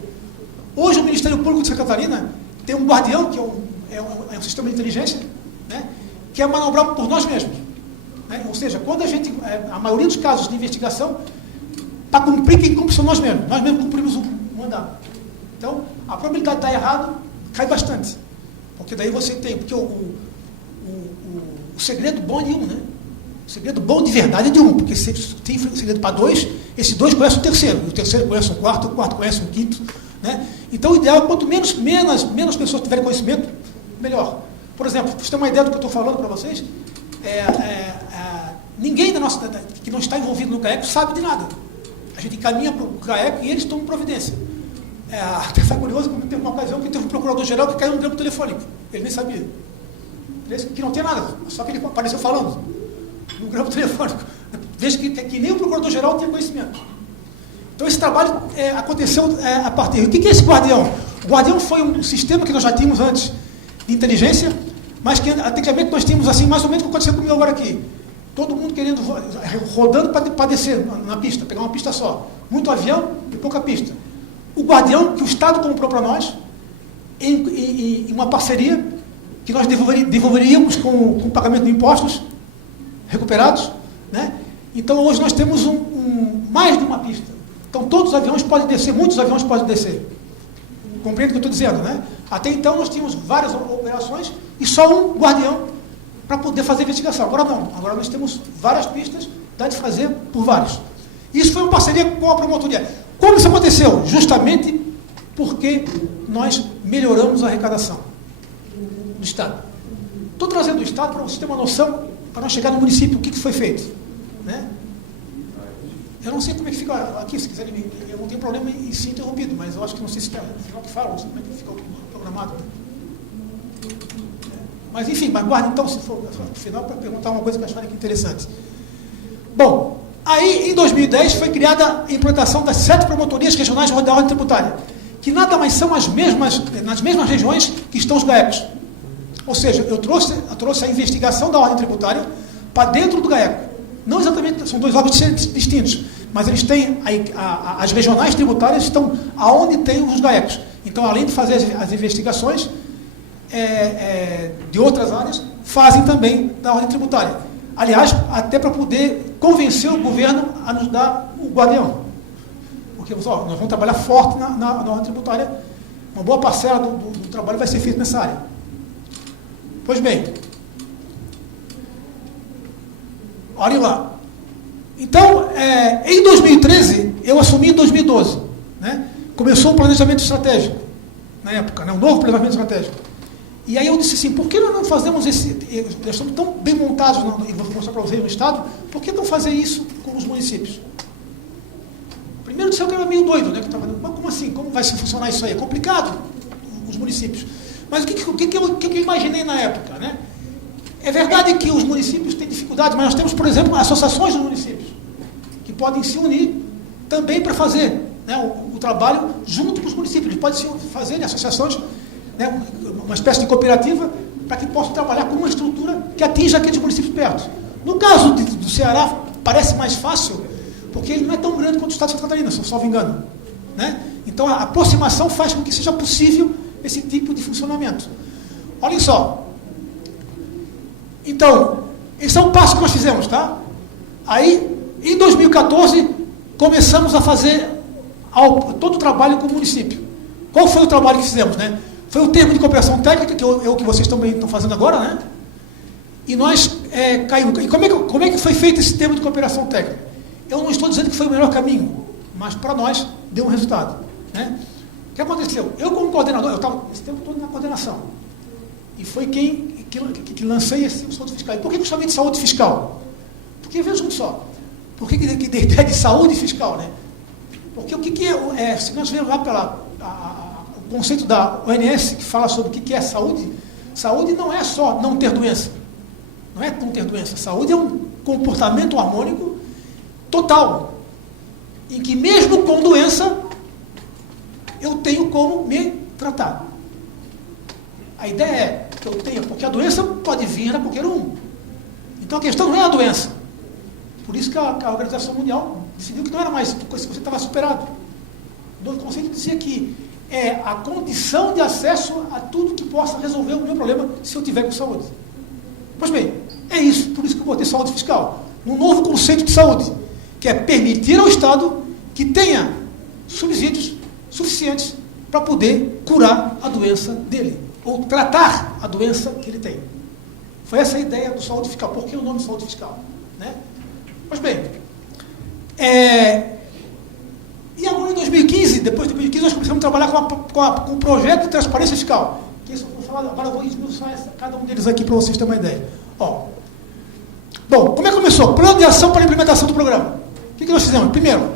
Hoje o Ministério Público de Santa Catarina tem um guardião, que é um sistema de inteligência, né? Que é manobrado por nós mesmos, né? Ou seja, quando a maioria dos casos de investigação, para cumprir, quem cumpre são nós mesmos cumprimos o mandato. Então, a probabilidade de dar errado cai bastante, porque daí você tem, porque o segredo bom é de um, né? O segredo bom de verdade é de um, porque se tem segredo para dois, esse dois conhece o terceiro conhece o quarto conhece o quinto, né? Então o ideal é quanto menos pessoas tiverem conhecimento, melhor. Por exemplo, para você ter uma ideia do que eu estou falando para vocês, ninguém que não está envolvido no GAECO sabe de nada. A gente encaminha para o GAECO e eles tomam providência. Até foi curioso, como teve uma ocasião que teve um procurador-geral que caiu no grampo telefônico. Ele nem sabia. Que não tem nada, só que ele apareceu falando no grampo telefônico. Veja que nem o procurador-geral tinha conhecimento. Então esse trabalho aconteceu a partir... O que é esse guardião? O guardião foi um sistema que nós já tínhamos antes de inteligência, mas que antigamente nós tínhamos assim, mais ou menos o que aconteceu comigo agora aqui. Todo mundo querendo, rodando para descer na pista, pegar uma pista só. Muito avião e pouca pista. O guardião, que o Estado comprou para nós, em uma parceria, que nós devolveríamos com o pagamento de impostos recuperados, né? Então hoje nós temos mais de uma pista. Então todos os aviões podem descer, muitos aviões podem descer. Compreende o que eu estou dizendo, né? Até então nós tínhamos várias operações e só um guardião para poder fazer investigação. Agora não, agora nós temos várias pistas, dá de fazer por vários. Isso foi uma parceria com a promotoria. Como isso aconteceu? Justamente porque nós melhoramos a arrecadação do Estado. Estou trazendo o Estado para você ter uma noção, para nós chegar no município, o que foi feito, né? Eu não sei como é que fica aqui, se quiserem, eu não tenho problema em ser interrompido, mas eu acho que não sei se é no final que fala, não sei como é que fica programado. Mas enfim, mas guarde então, se for no final, para perguntar uma coisa que eu acharem que é interessante. Bom, aí em 2010 foi criada a implantação das 7 promotorias regionais da ordem tributária, que nada mais são nas mesmas regiões que estão os GAECos. Ou seja, eu trouxe a investigação da ordem tributária para dentro do GAECO. Não exatamente, são 2 órgãos distintos, mas eles têm, as regionais tributárias estão aonde tem os GAECos. Então, além de fazer as investigações de outras áreas, fazem também da ordem tributária. Aliás, até para poder convencer o governo a nos dar o guardião. Porque nós vamos trabalhar forte na ordem tributária, uma boa parcela do trabalho vai ser feito nessa área. Pois bem, olhem lá. Então, em 2013, eu assumi em 2012. Né? Começou o planejamento estratégico, na época, né? Um novo planejamento estratégico. E aí eu disse assim, por que nós não fazemos nós estamos tão bem montados, e vou mostrar para vocês no Estado, por que não fazer isso com os municípios? Primeiro disseram que eu era meio doido, né? Mas como assim? Como vai se funcionar isso aí? É complicado, os municípios. Mas o que eu imaginei na época, né? É verdade que os municípios têm dificuldades, mas nós temos, por exemplo, associações dos municípios, que podem se unir também para fazer, né, o trabalho junto com os municípios. Eles podem se fazer associações, né, uma espécie de cooperativa, para que possam trabalhar com uma estrutura que atinja aqueles municípios perto. No caso do Ceará, parece mais fácil, porque ele não é tão grande quanto o Estado de Santa Catarina, se eu não me engano. Né? Então, a aproximação faz com que seja possível esse tipo de funcionamento. Olhem só. Então, esse é um passo que nós fizemos, tá? Aí, em 2014, começamos a fazer todo o trabalho com o município. Qual foi o trabalho que fizemos, né? Foi o termo de cooperação técnica, que é o que vocês também estão fazendo agora, né? E nós caímos. E como é que foi feito esse termo de cooperação técnica? Eu não estou dizendo que foi o melhor caminho, mas para nós deu um resultado, né? O que aconteceu? Eu, como coordenador, eu estava esse tempo todo na coordenação. E foi que lancei esse saúde fiscal. E por que eu chamei de saúde fiscal? Porque, vejam só, por que ideia de saúde fiscal, né? Porque o que é, se nós vemos lá o conceito da ONS que fala sobre o que é saúde, saúde não é só não ter doença. Não é não ter doença. Saúde é um comportamento harmônico total, em que mesmo com doença, eu tenho como me tratar. A ideia é que eu tenha, porque a doença pode vir a qualquer um. Então a questão não é a doença. Por isso que a Organização Mundial decidiu que não era mais coisa que você estava superado. O conceito dizia que é a condição de acesso a tudo que possa resolver o meu problema se eu tiver com saúde. Pois bem, é isso. Por isso que eu botei saúde fiscal. Um novo conceito de saúde, que é permitir ao Estado que tenha subsídios suficientes para poder curar a doença dele, ou tratar a doença que ele tem. Foi essa a ideia do saúde fiscal. Por que o nome saúde fiscal? Né? Pois bem, e agora em 2015, depois de 2015, nós começamos a trabalhar com um projeto de transparência fiscal. Que isso eu vou falar, agora eu vou esmiuçar cada um deles aqui para vocês terem uma ideia. Ó. Bom, como é que começou? Plano de ação para a implementação do programa. O que nós fizemos? Primeiro,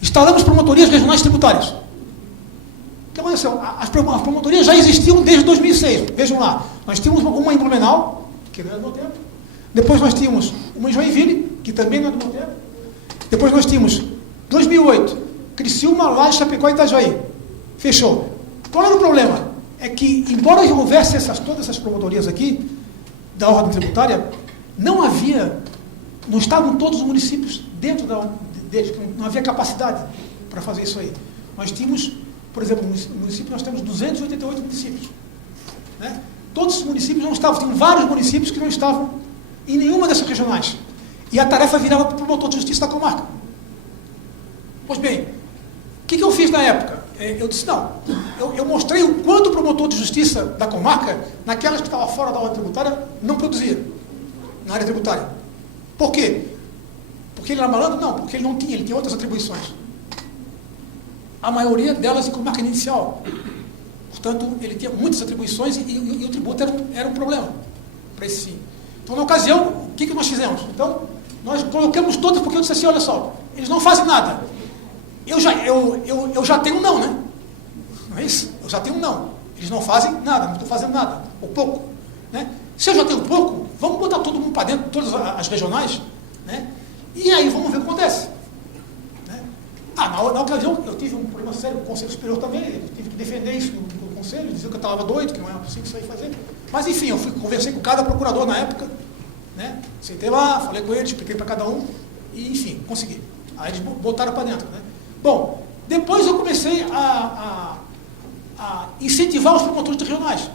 instalamos promotorias regionais tributárias. O que aconteceu? As promotorias já existiam desde 2006. Vejam lá, nós tínhamos uma em Blumenau, que não era do meu tempo. Depois nós tínhamos uma em Joinville, que também não era do meu tempo. Depois nós tínhamos, 2008, Criciúma, Laje, Chapecó e Itajaí. Fechou. Qual era o problema? É que, embora houvesse todas essas promotorias aqui, da ordem tributária, não estavam todos os municípios dentro deles, não havia capacidade para fazer isso aí. Nós tínhamos, por exemplo, no município nós temos 288 municípios. Né? todos os municípios não estavam, tinham vários municípios que não estavam em nenhuma dessas regionais. E a tarefa virava para o promotor de justiça da comarca. Pois bem, o que eu fiz na época? Eu disse, não, eu mostrei o quanto o promotor de justiça da comarca, naquelas que estavam fora da ordem tributária, não produzia na área tributária. Por quê? Porque ele era malandro? Não, porque ele tinha outras atribuições. A maioria delas em comarca inicial. Portanto, ele tinha muitas atribuições e o tributo era um problema para esse fim. Então, na ocasião, o que nós fizemos? Então, nós colocamos todos, porque eu disse assim, olha só, eles não fazem nada. Eu já tenho um não, né? Não é isso? Eu já tenho um não. Eles não fazem nada, não estão fazendo nada, ou pouco. Né? Se eu já tenho pouco, vamos botar todo mundo para dentro, todas as regionais, né? E aí vamos ver o que acontece. Né? Na ocasião, eu tive um problema sério com o Conselho Superior também, eu tive que defender isso no Conselho, dizer que eu estava doido, que não era possível isso aí fazer. Mas enfim, eu conversei com cada procurador na época, né? Sentei lá, falei com eles, expliquei para cada um, e enfim, consegui. Aí eles botaram para dentro. Né? Bom, depois eu comecei a incentivar os promotores regionais,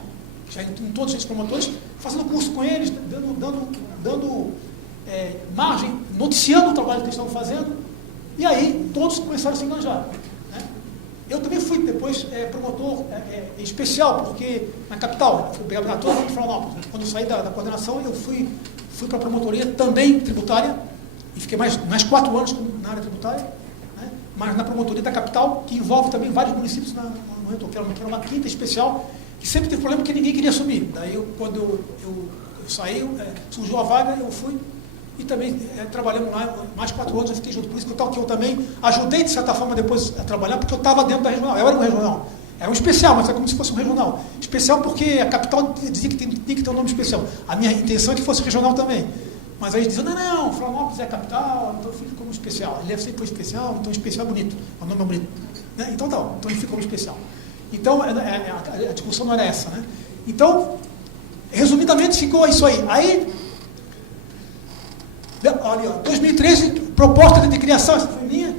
já em todos esses promotores, fazendo curso com eles, dando margem, noticiando o trabalho que eles estavam fazendo, e aí todos começaram a se enganjar. Né? Eu também fui depois promotor especial, porque na capital, fui obrigatório de Florianópolis. Né? Quando eu saí da coordenação, eu fui para a promotoria também tributária, e fiquei mais 4 anos na área tributária, né? Mas na promotoria da capital, que envolve também vários municípios no retorno, que era uma quinta especial, que sempre teve problema que ninguém queria assumir. Daí, quando eu saí, surgiu a vaga, eu fui, e também trabalhamos lá mais 4 anos, eu fiquei junto. Por isso que eu também ajudei, de certa forma, depois a trabalhar, porque eu estava dentro da regional. Eu era um regional. Era um especial, mas é como se fosse um regional. Especial porque a capital dizia que tem que ter um nome especial. A minha intenção é que fosse regional também. Mas aí eles diziam, não, Florianópolis é a capital, então fica como especial. Ele sempre foi especial, então especial é bonito. O nome é bonito. Né? Então tá, então ele fica como especial. Então a discussão não era essa. Né? Então, resumidamente, ficou isso aí. Aí, olha, 2013, proposta de criação, essa foi minha,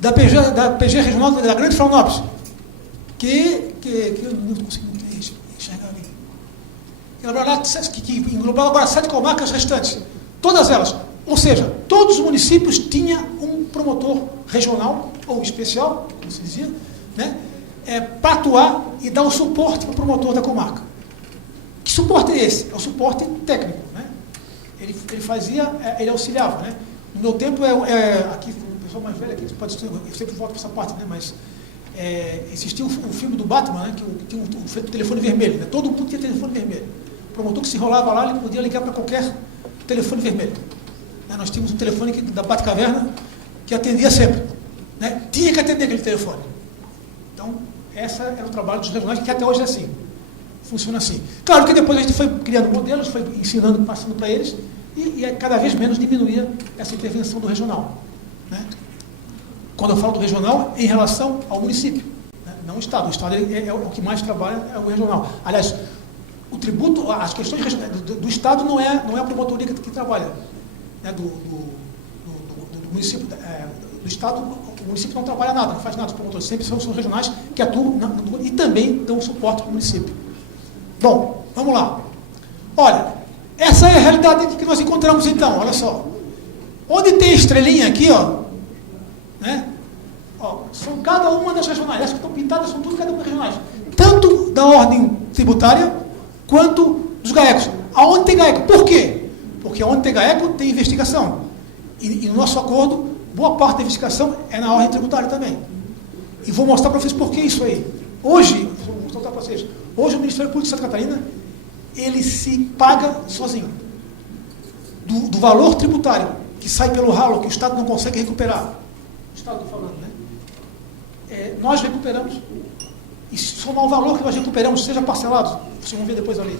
da PG Regional da Grande Florianópolis, que eu não consigo enxergar ali. Que englobava agora 7 comarcas restantes, todas elas. Ou seja, todos os municípios tinham um promotor regional, ou especial, como se dizia, né, para atuar e dar o suporte para o promotor da comarca. Que suporte é esse? É o suporte técnico. Né? Ele fazia, ele auxiliava. Né? No meu tempo, aqui, o pessoal mais velho aqui, pode, eu sempre volto para essa parte, né? Mas existia o filme do Batman, né? Que tinha o telefone vermelho. Né? Todo mundo tinha telefone vermelho. O promotor que se enrolava lá, ele podia ligar para qualquer telefone vermelho. Né? Nós tínhamos um telefone da Batcaverna que atendia sempre. Né? Tinha que atender aquele telefone. Então, esse era o trabalho dos regionais, que até hoje é assim. Funciona assim. Claro que depois a gente foi criando modelos, foi ensinando, passando para eles, e cada vez menos diminuía essa intervenção do regional. Né? Quando eu falo do regional, em relação ao município, né? Não o Estado. O Estado é o que mais trabalha, é o regional. Aliás, o tributo, as questões do Estado não é a promotoria que trabalha. Né? Do município, do Estado, o município não trabalha nada, não faz nada, os promotores sempre são os regionais que atuam e também dão suporte para o município. Bom, vamos lá. Olha, essa é a realidade que nós encontramos então, olha só. Onde tem estrelinha aqui, ó, né? Ó, são cada uma das regionais. Essas que estão pintadas são tudo cada uma das regionais. Tanto da ordem tributária, quanto dos GAECos. Aonde tem GAECO? Por quê? Porque onde tem GAECO tem investigação. E no nosso acordo, boa parte da investigação é na ordem tributária também. E vou mostrar para vocês por que isso aí. Hoje, vou mostrar para vocês, hoje o Ministério Público de Santa Catarina, ele se paga sozinho. Do valor tributário que sai pelo ralo, que o Estado não consegue recuperar. O Estado está falando, né? Nós recuperamos. E se somar o valor que nós recuperamos, seja parcelado, vocês vão ver depois ali,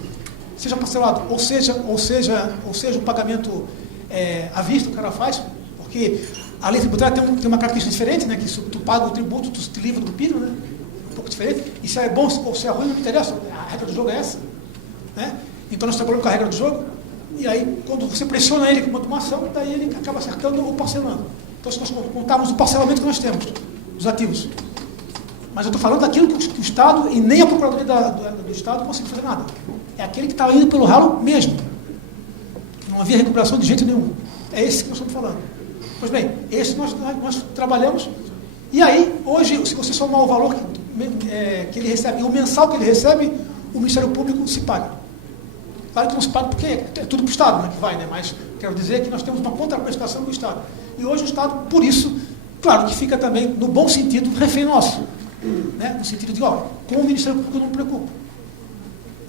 seja parcelado, ou seja um pagamento à vista que o cara faz, porque a lei tributária tem uma característica diferente, né? Que se tu paga o tributo, tu te livra do PIB, né? Um pouco diferente. E se é bom ou se é ruim, não interessa. A regra do jogo é essa. Né? Então nós trabalhamos com a regra do jogo, e aí quando você pressiona ele com uma ação, daí ele acaba acertando ou parcelando. Então se nós contarmos o parcelamento que nós temos, dos ativos. Mas eu estou falando daquilo que o Estado, e nem a Procuradoria do Estado consegue fazer nada. é aquele que estava indo pelo ralo mesmo. Não havia recuperação de jeito nenhum. É esse que nós estamos falando. Pois bem, esse nós trabalhamos, e aí, hoje, se você somar o valor que ele recebe, e o mensal que ele recebe, o Ministério Público se paga. Claro que não se paga porque é tudo para o Estado, né, que vai, né? Mas quero dizer que nós temos uma contraprestação do Estado. E hoje o Estado, por isso, claro que fica também, no bom sentido, refém nosso. Né? No sentido de, com o Ministério Público eu não me preocupo.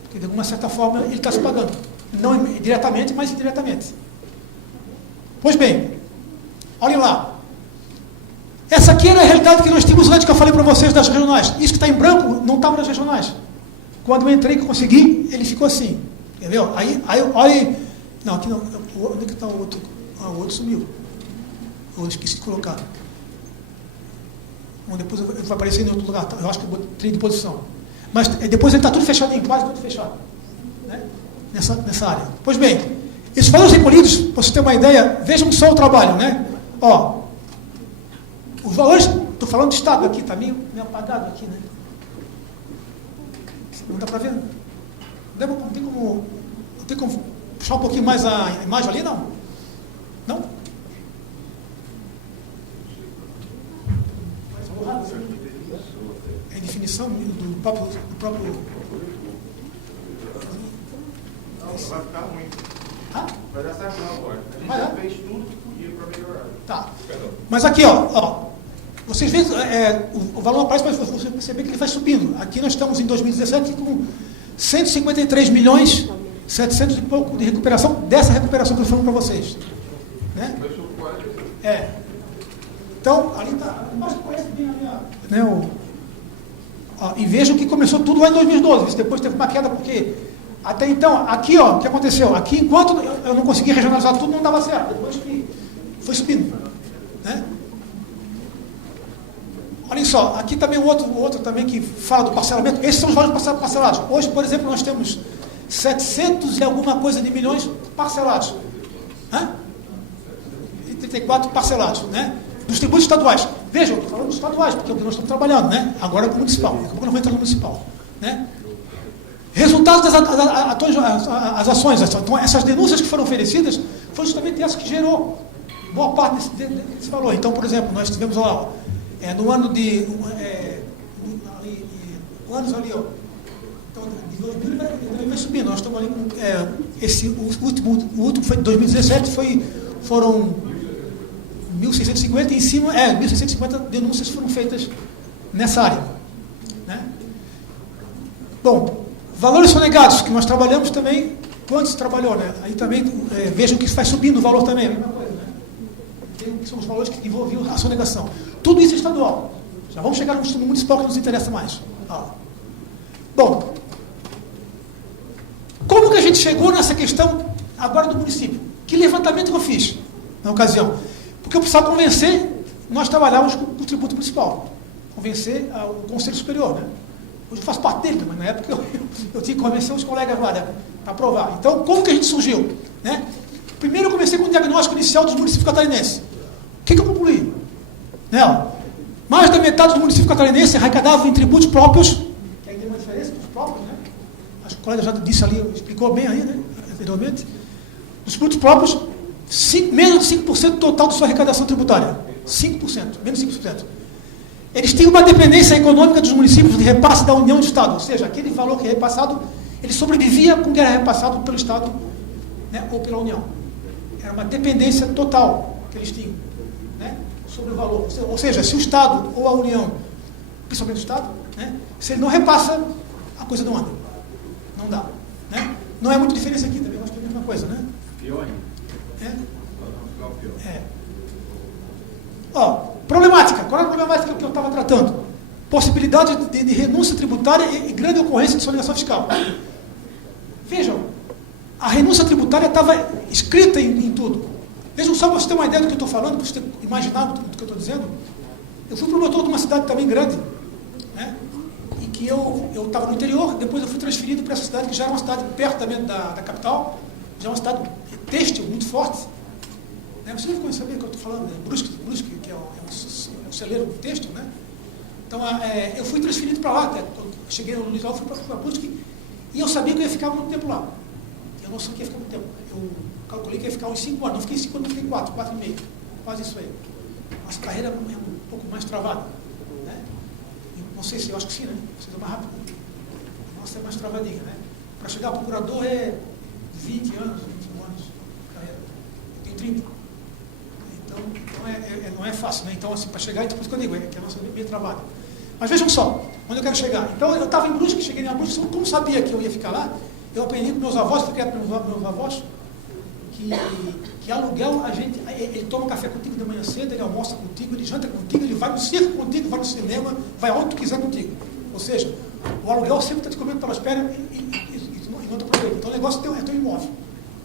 Porque, de alguma certa forma, ele está se pagando. Não diretamente, mas indiretamente. Pois bem, olhem lá. Essa aqui era a realidade que nós tínhamos antes, que eu falei para vocês das regionais. Isso que está em branco não estava nas regionais. Quando eu entrei, que eu consegui, ele ficou assim. Entendeu? Aí olha. Não, aqui não. Onde é que está o outro? O outro sumiu. Eu esqueci de colocar. Bom, depois vai aparecer em outro lugar. Eu acho que eu botei de posição. Mas depois ele está tudo fechadinho, quase tudo fechado. Né? Nessa área. Pois bem, esses valores recolhidos, para você ter uma ideia, vejam só o trabalho, né? Os valores, estou falando de Estado aqui, está meio apagado aqui, né? Não dá para ver? Não tem como puxar um pouquinho mais a imagem ali, não? Não? É a definição do próprio... Não, vai ficar ruim. Vai dar certo não agora. A gente já fez tudo que podia para melhorar. Tá. Mas aqui, vocês veem, o valor aparece, mas você perceber que ele vai subindo. Aqui nós estamos em 2017 com 153 milhões, 700 e pouco de recuperação, dessa recuperação que eu estou falando para vocês. Né? Então, ali está, mas conhece bem ali, né, e vejam que começou tudo lá em 2012, depois teve uma queda, porque até então, aqui, o que aconteceu? Aqui, enquanto eu não consegui regionalizar tudo, não dava certo, depois que foi subindo. Né? Olhem só, aqui também o outro também que fala do parcelamento. Esses são os valores parcelados. Hoje, por exemplo, nós temos 700 e alguma coisa de milhões parcelados. 34 parcelados, né? Dos tributos estaduais. Vejam, estou falando dos estaduais, porque é o que nós estamos trabalhando, né? Agora com o municipal. Daqui a pouco nós vamos entrar no municipal. Né? Resultados das ações. Então, essas denúncias que foram oferecidas, foi justamente essa que gerou boa parte desse valor. Então, por exemplo, nós tivemos lá, no ano de... anos ali, então, de 2000 vai subindo. Nós estamos ali com... o último foi de 2017, foram 1.650, e em cima, 1.650 denúncias foram feitas nessa área. Né? Bom, valores sonegados, que nós trabalhamos também, quanto se trabalhou, né? Aí também, vejam que vai subindo o valor também, a mesma coisa, né? Que são os valores que envolviam a sonegação. Tudo isso é estadual. Já vamos chegar no municipal que nos interessa mais. Bom, como que a gente chegou nessa questão agora do município? Que levantamento que eu fiz na ocasião? Porque eu precisava convencer, nós trabalhávamos com o tributo municipal, convencer o Conselho Superior, né? Hoje eu faço parte dele, mas na época eu tinha que convencer os colegas lá, né, para aprovar. Então, como que a gente surgiu? Né? Primeiro eu comecei com o diagnóstico inicial dos municípios catarinenses. O que eu concluí? Né? Mais da metade do município catarinense arrecadavam em tributos próprios, que aí tem uma diferença dos próprios, né? Acho que o colega já disse ali, explicou bem aí, né, anteriormente. Dos tributos próprios, menos de 5% total de sua arrecadação tributária. 5%, menos de 5%. Eles tinham uma dependência econômica dos municípios de repasse da União e do Estado, ou seja, aquele valor que é repassado, ele sobrevivia com o que era repassado pelo Estado, né, ou pela União. Era uma dependência total que eles tinham, né, sobre o valor. Ou seja, se o Estado ou a União, principalmente o Estado, né, se ele não repassa, a coisa não anda. Não dá. Né? Não é muita diferença aqui também, nós temos a mesma coisa, né? Pior ainda. Problemática. Qual é a problemática que eu estava tratando? Possibilidade de renúncia tributária e grande ocorrência de sonegação fiscal. Vejam, a renúncia tributária estava escrita em tudo. Vejam só para você ter uma ideia do que eu estou falando, para você imaginar do que eu estou dizendo. Eu fui promotor de uma cidade também grande, né? E que eu estava no interior, depois eu fui transferido para essa cidade, que já era uma cidade perto também da capital, já é uma cidade têxtil muito forte. Você deve saber o que eu estou falando, né? Brusque, que é um celeiro têxtil, né? Então, eu fui transferido para lá, até, quando cheguei no litoral, fui para Brusque, E eu sabia que eu ia ficar muito tempo lá. Eu não sabia que ia ficar muito tempo. Eu calculei que ia ficar uns 5 anos. Não fiquei 5 anos, não fiquei 4 e meio. Quase isso aí. Nossa carreira é um pouco mais travada. Né? Não sei se, eu acho que sim, né? Precisa mais rápido. Nossa, é mais travadinha, né? Para chegar a procurador é 20 anos, 21 anos de carreira. Eu tenho 30. Então não é fácil, né? Então, assim, para chegar, então, por isso que eu digo, que a nossa meio trabalho. Mas vejam só, onde eu quero chegar. Então, eu estava em Brusque, cheguei em Brusque, como sabia que eu ia ficar lá, eu aprendi com meus avós, fui criado pelos meus avós, que aluguel, ele toma café contigo de manhã cedo, ele almoça contigo, ele janta contigo, ele vai no circo contigo, vai no cinema, vai onde tu quiser contigo. Ou seja, o aluguel sempre está te comendo pelas pernas e não te aproveita. Então o negócio é teu imóvel.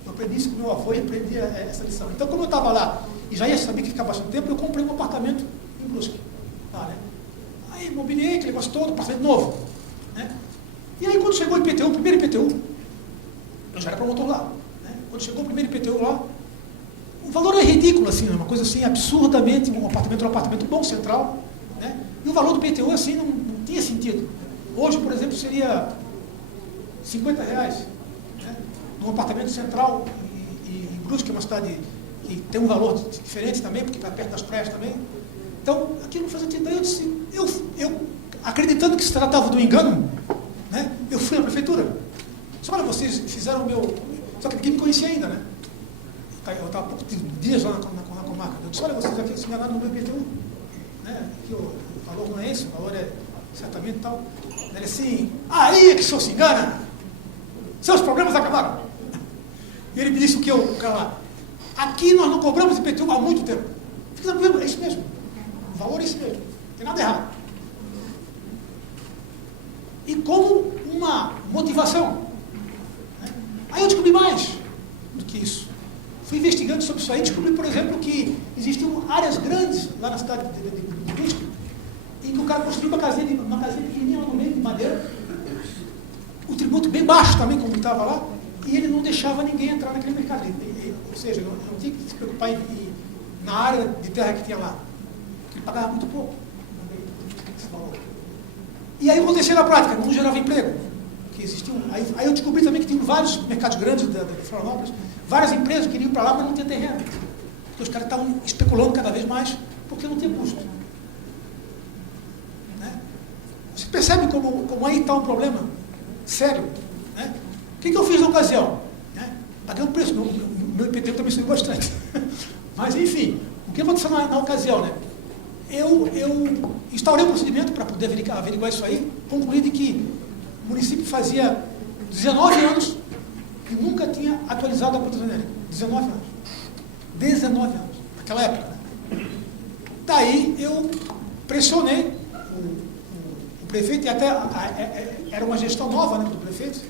Eu aprendi isso com meu avô e aprendi essa lição. Então, como eu estava lá e já ia saber que ia ficar bastante tempo, eu comprei um apartamento em Brusque. Tá, né? Aí, mobiliei, aquele negócio todo, apartamento novo. Né? E aí, quando chegou o IPTU, o primeiro IPTU, eu já era promotor lá. Né? Quando chegou o primeiro IPTU lá, o valor é ridículo, assim, uma coisa assim, absurdamente, um apartamento bom, central. Né? E o valor do IPTU, assim, não tinha sentido. Hoje, por exemplo, seria R$50, né? Num apartamento central em Brusque, que é uma cidade que tem um valor diferente também, porque está perto das praias também. Então, aquilo não fazia sentido. Daí eu disse, eu acreditando que se tratava de um engano, né? Eu fui à prefeitura. Só olha, vocês fizeram o meu... Só que ninguém me conhecia ainda, né? Eu estava há poucos dias lá na comarca. Eu disse, olha, vocês aqui se enganaram no meu IPTU. Né? Aqui o valor não é esse, o valor é certamente tal. Ele assim, aí é que o senhor se engana. Seus problemas acabaram. E ele me disse o que o cara lá. Aqui nós não cobramos IPTU há muito tempo. Fica tranquilo, é isso mesmo. O valor é isso mesmo. Não tem nada errado. E como uma motivação. Né? Aí eu descobri mais do que isso. Fui investigando sobre isso aí, descobri, por exemplo, que existiam áreas grandes lá na cidade de Brusque, em que o cara construiu uma casinha pequenininha lá no meio, de madeira, o tributo bem baixo também, como estava lá, e ele não deixava ninguém entrar naquele mercado. Ou seja, não tinha que se preocupar na área de terra que tinha lá. Ele pagava muito pouco. Esse valor. E aí aconteceu na prática, não gerava emprego. Que existiam, aí eu descobri também que tinha vários mercados grandes de Florianópolis, várias empresas que iriam para lá, mas não tinha terreno. Porque os caras estavam especulando cada vez mais, porque não tinha custo. Né? Você percebe como aí está um problema sério? Né? O que eu fiz na ocasião? Né? Paguei um preço, meu IPTU também subiu bastante. Mas, enfim, o que aconteceu na ocasião? Né? Eu instaurei um procedimento para poder averiguar isso aí, concluí de que o município fazia 19 anos e nunca tinha atualizado a planta genérica. 19 anos. 19 anos, naquela época. Né? Daí eu pressionei o prefeito, e até era uma gestão nova, né, do prefeito.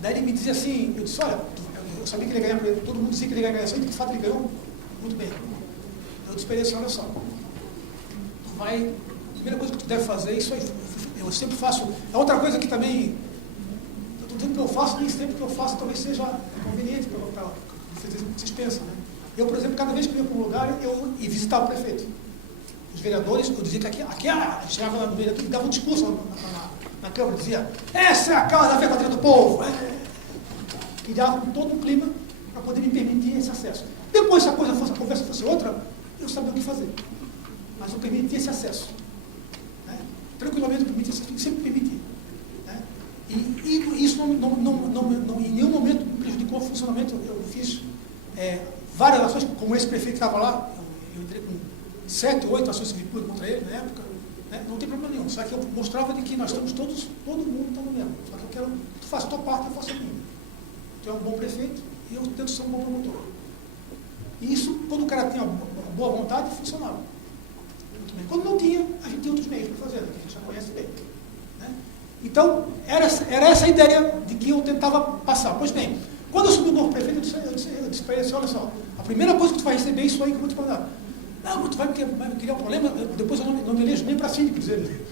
Daí ele me dizia assim, eu disse, olha, eu sabia que ele ia ganhar, todo mundo dizia que ele ia ganhar isso, e de fato ele ganhou muito bem. Eu disse para ele assim, olha só, a primeira coisa que tu deve fazer, isso aí, eu sempre faço, é outra coisa que também, eu estou dizendo que eu faço, nem sempre que eu faço talvez seja conveniente para vocês pensam, né? Eu, por exemplo, cada vez que eu ia para um lugar, eu ia visitar o prefeito. Os vereadores, eu dizia que aqui chegava lá no vereador e dava um discurso na Câmara, dizia, essa é a causa da verdadeira do povo. Criava todo um clima para poder me permitir esse acesso. Depois, se a conversa fosse outra, eu sabia o que fazer. Mas eu permitia esse acesso. Né? Tranquilamente, sempre permiti. Né? E isso em nenhum momento me prejudicou o funcionamento. Eu fiz várias ações, como esse prefeito estava lá, eu entrei com 7 ou 8 ações civis contra ele na época, né? Não tem problema nenhum. Só que eu mostrava de que nós estamos todo mundo está no mesmo. Só que eu quero, tu faz a tua parte, eu faço a minha. Tu é um bom prefeito e eu tento ser um bom promotor. E isso, quando o cara tinha boa vontade, funcionava. Muito bem. Quando não tinha, a gente tinha outros meios para fazer, que a gente já conhece bem. Né? Então, era essa a ideia de que eu tentava passar. Pois bem, quando eu subi o novo prefeito, eu disse para ele assim, olha só, a primeira coisa que tu vai receber é isso aí que eu vou te mandar. Não, mas tu vai me criar um problema, depois eu não me elejo nem para síndico, dizer ele.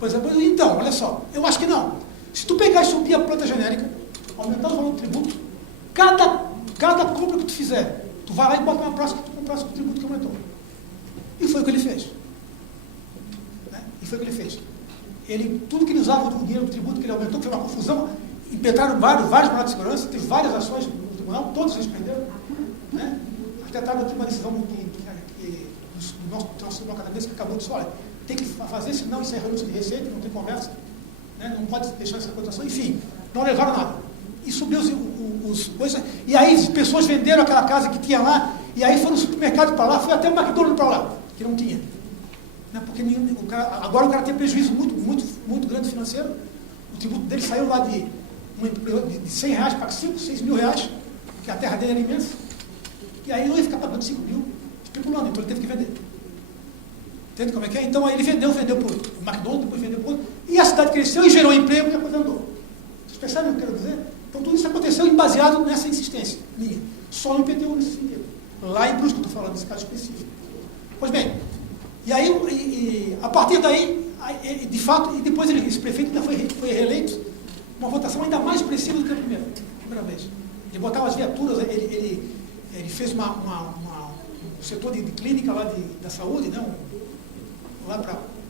Pois é, então, olha só, eu acho que não. Se tu pegar e subir a planta genérica, aumentar o valor do tributo, cada compra que tu fizer, tu vai lá e bota uma próxima que tu comprasse com o tributo que aumentou. E foi o que ele fez. Né? E foi o que ele fez. Tudo que ele usava do dinheiro do tributo que ele aumentou, que foi uma confusão, impetraram vários mandados de segurança, teve várias ações no tribunal, todos responderam, né? Até estava uma decisão do nosso tribunal catarinense que acabou de dizer, olha, tem que fazer, senão isso é renúncia de receita, não tem conversa, né? Não pode deixar essa cotação, enfim, não levaram nada. E subiu os coisas, e aí as pessoas venderam aquela casa que tinha lá, e aí foram no supermercado para lá, foi até o McDonald's para lá, que não tinha. Né? Porque agora o cara tem prejuízo muito grande financeiro, o tributo dele saiu lá de R$100 para 5, 6 mil reais, porque a terra dele era imensa, e aí não ia ficar pagando 5 mil, especulando, então ele teve que vender. Entende como é que é? Então aí ele vendeu para o McDonald's, depois vendeu para outro, e a cidade cresceu e gerou emprego e aposentou. Vocês percebem o que eu quero dizer? Então tudo isso aconteceu baseado nessa insistência minha. Só no IPTU nesse sentido. Lá em Brusque, estou falando nesse caso específico. Pois bem, e aí, a partir daí, de fato, e depois esse prefeito ainda foi reeleito, uma votação ainda mais expressiva do que a primeira vez. Ele botava as viaturas, ele fez um setor de clínica lá da saúde, né?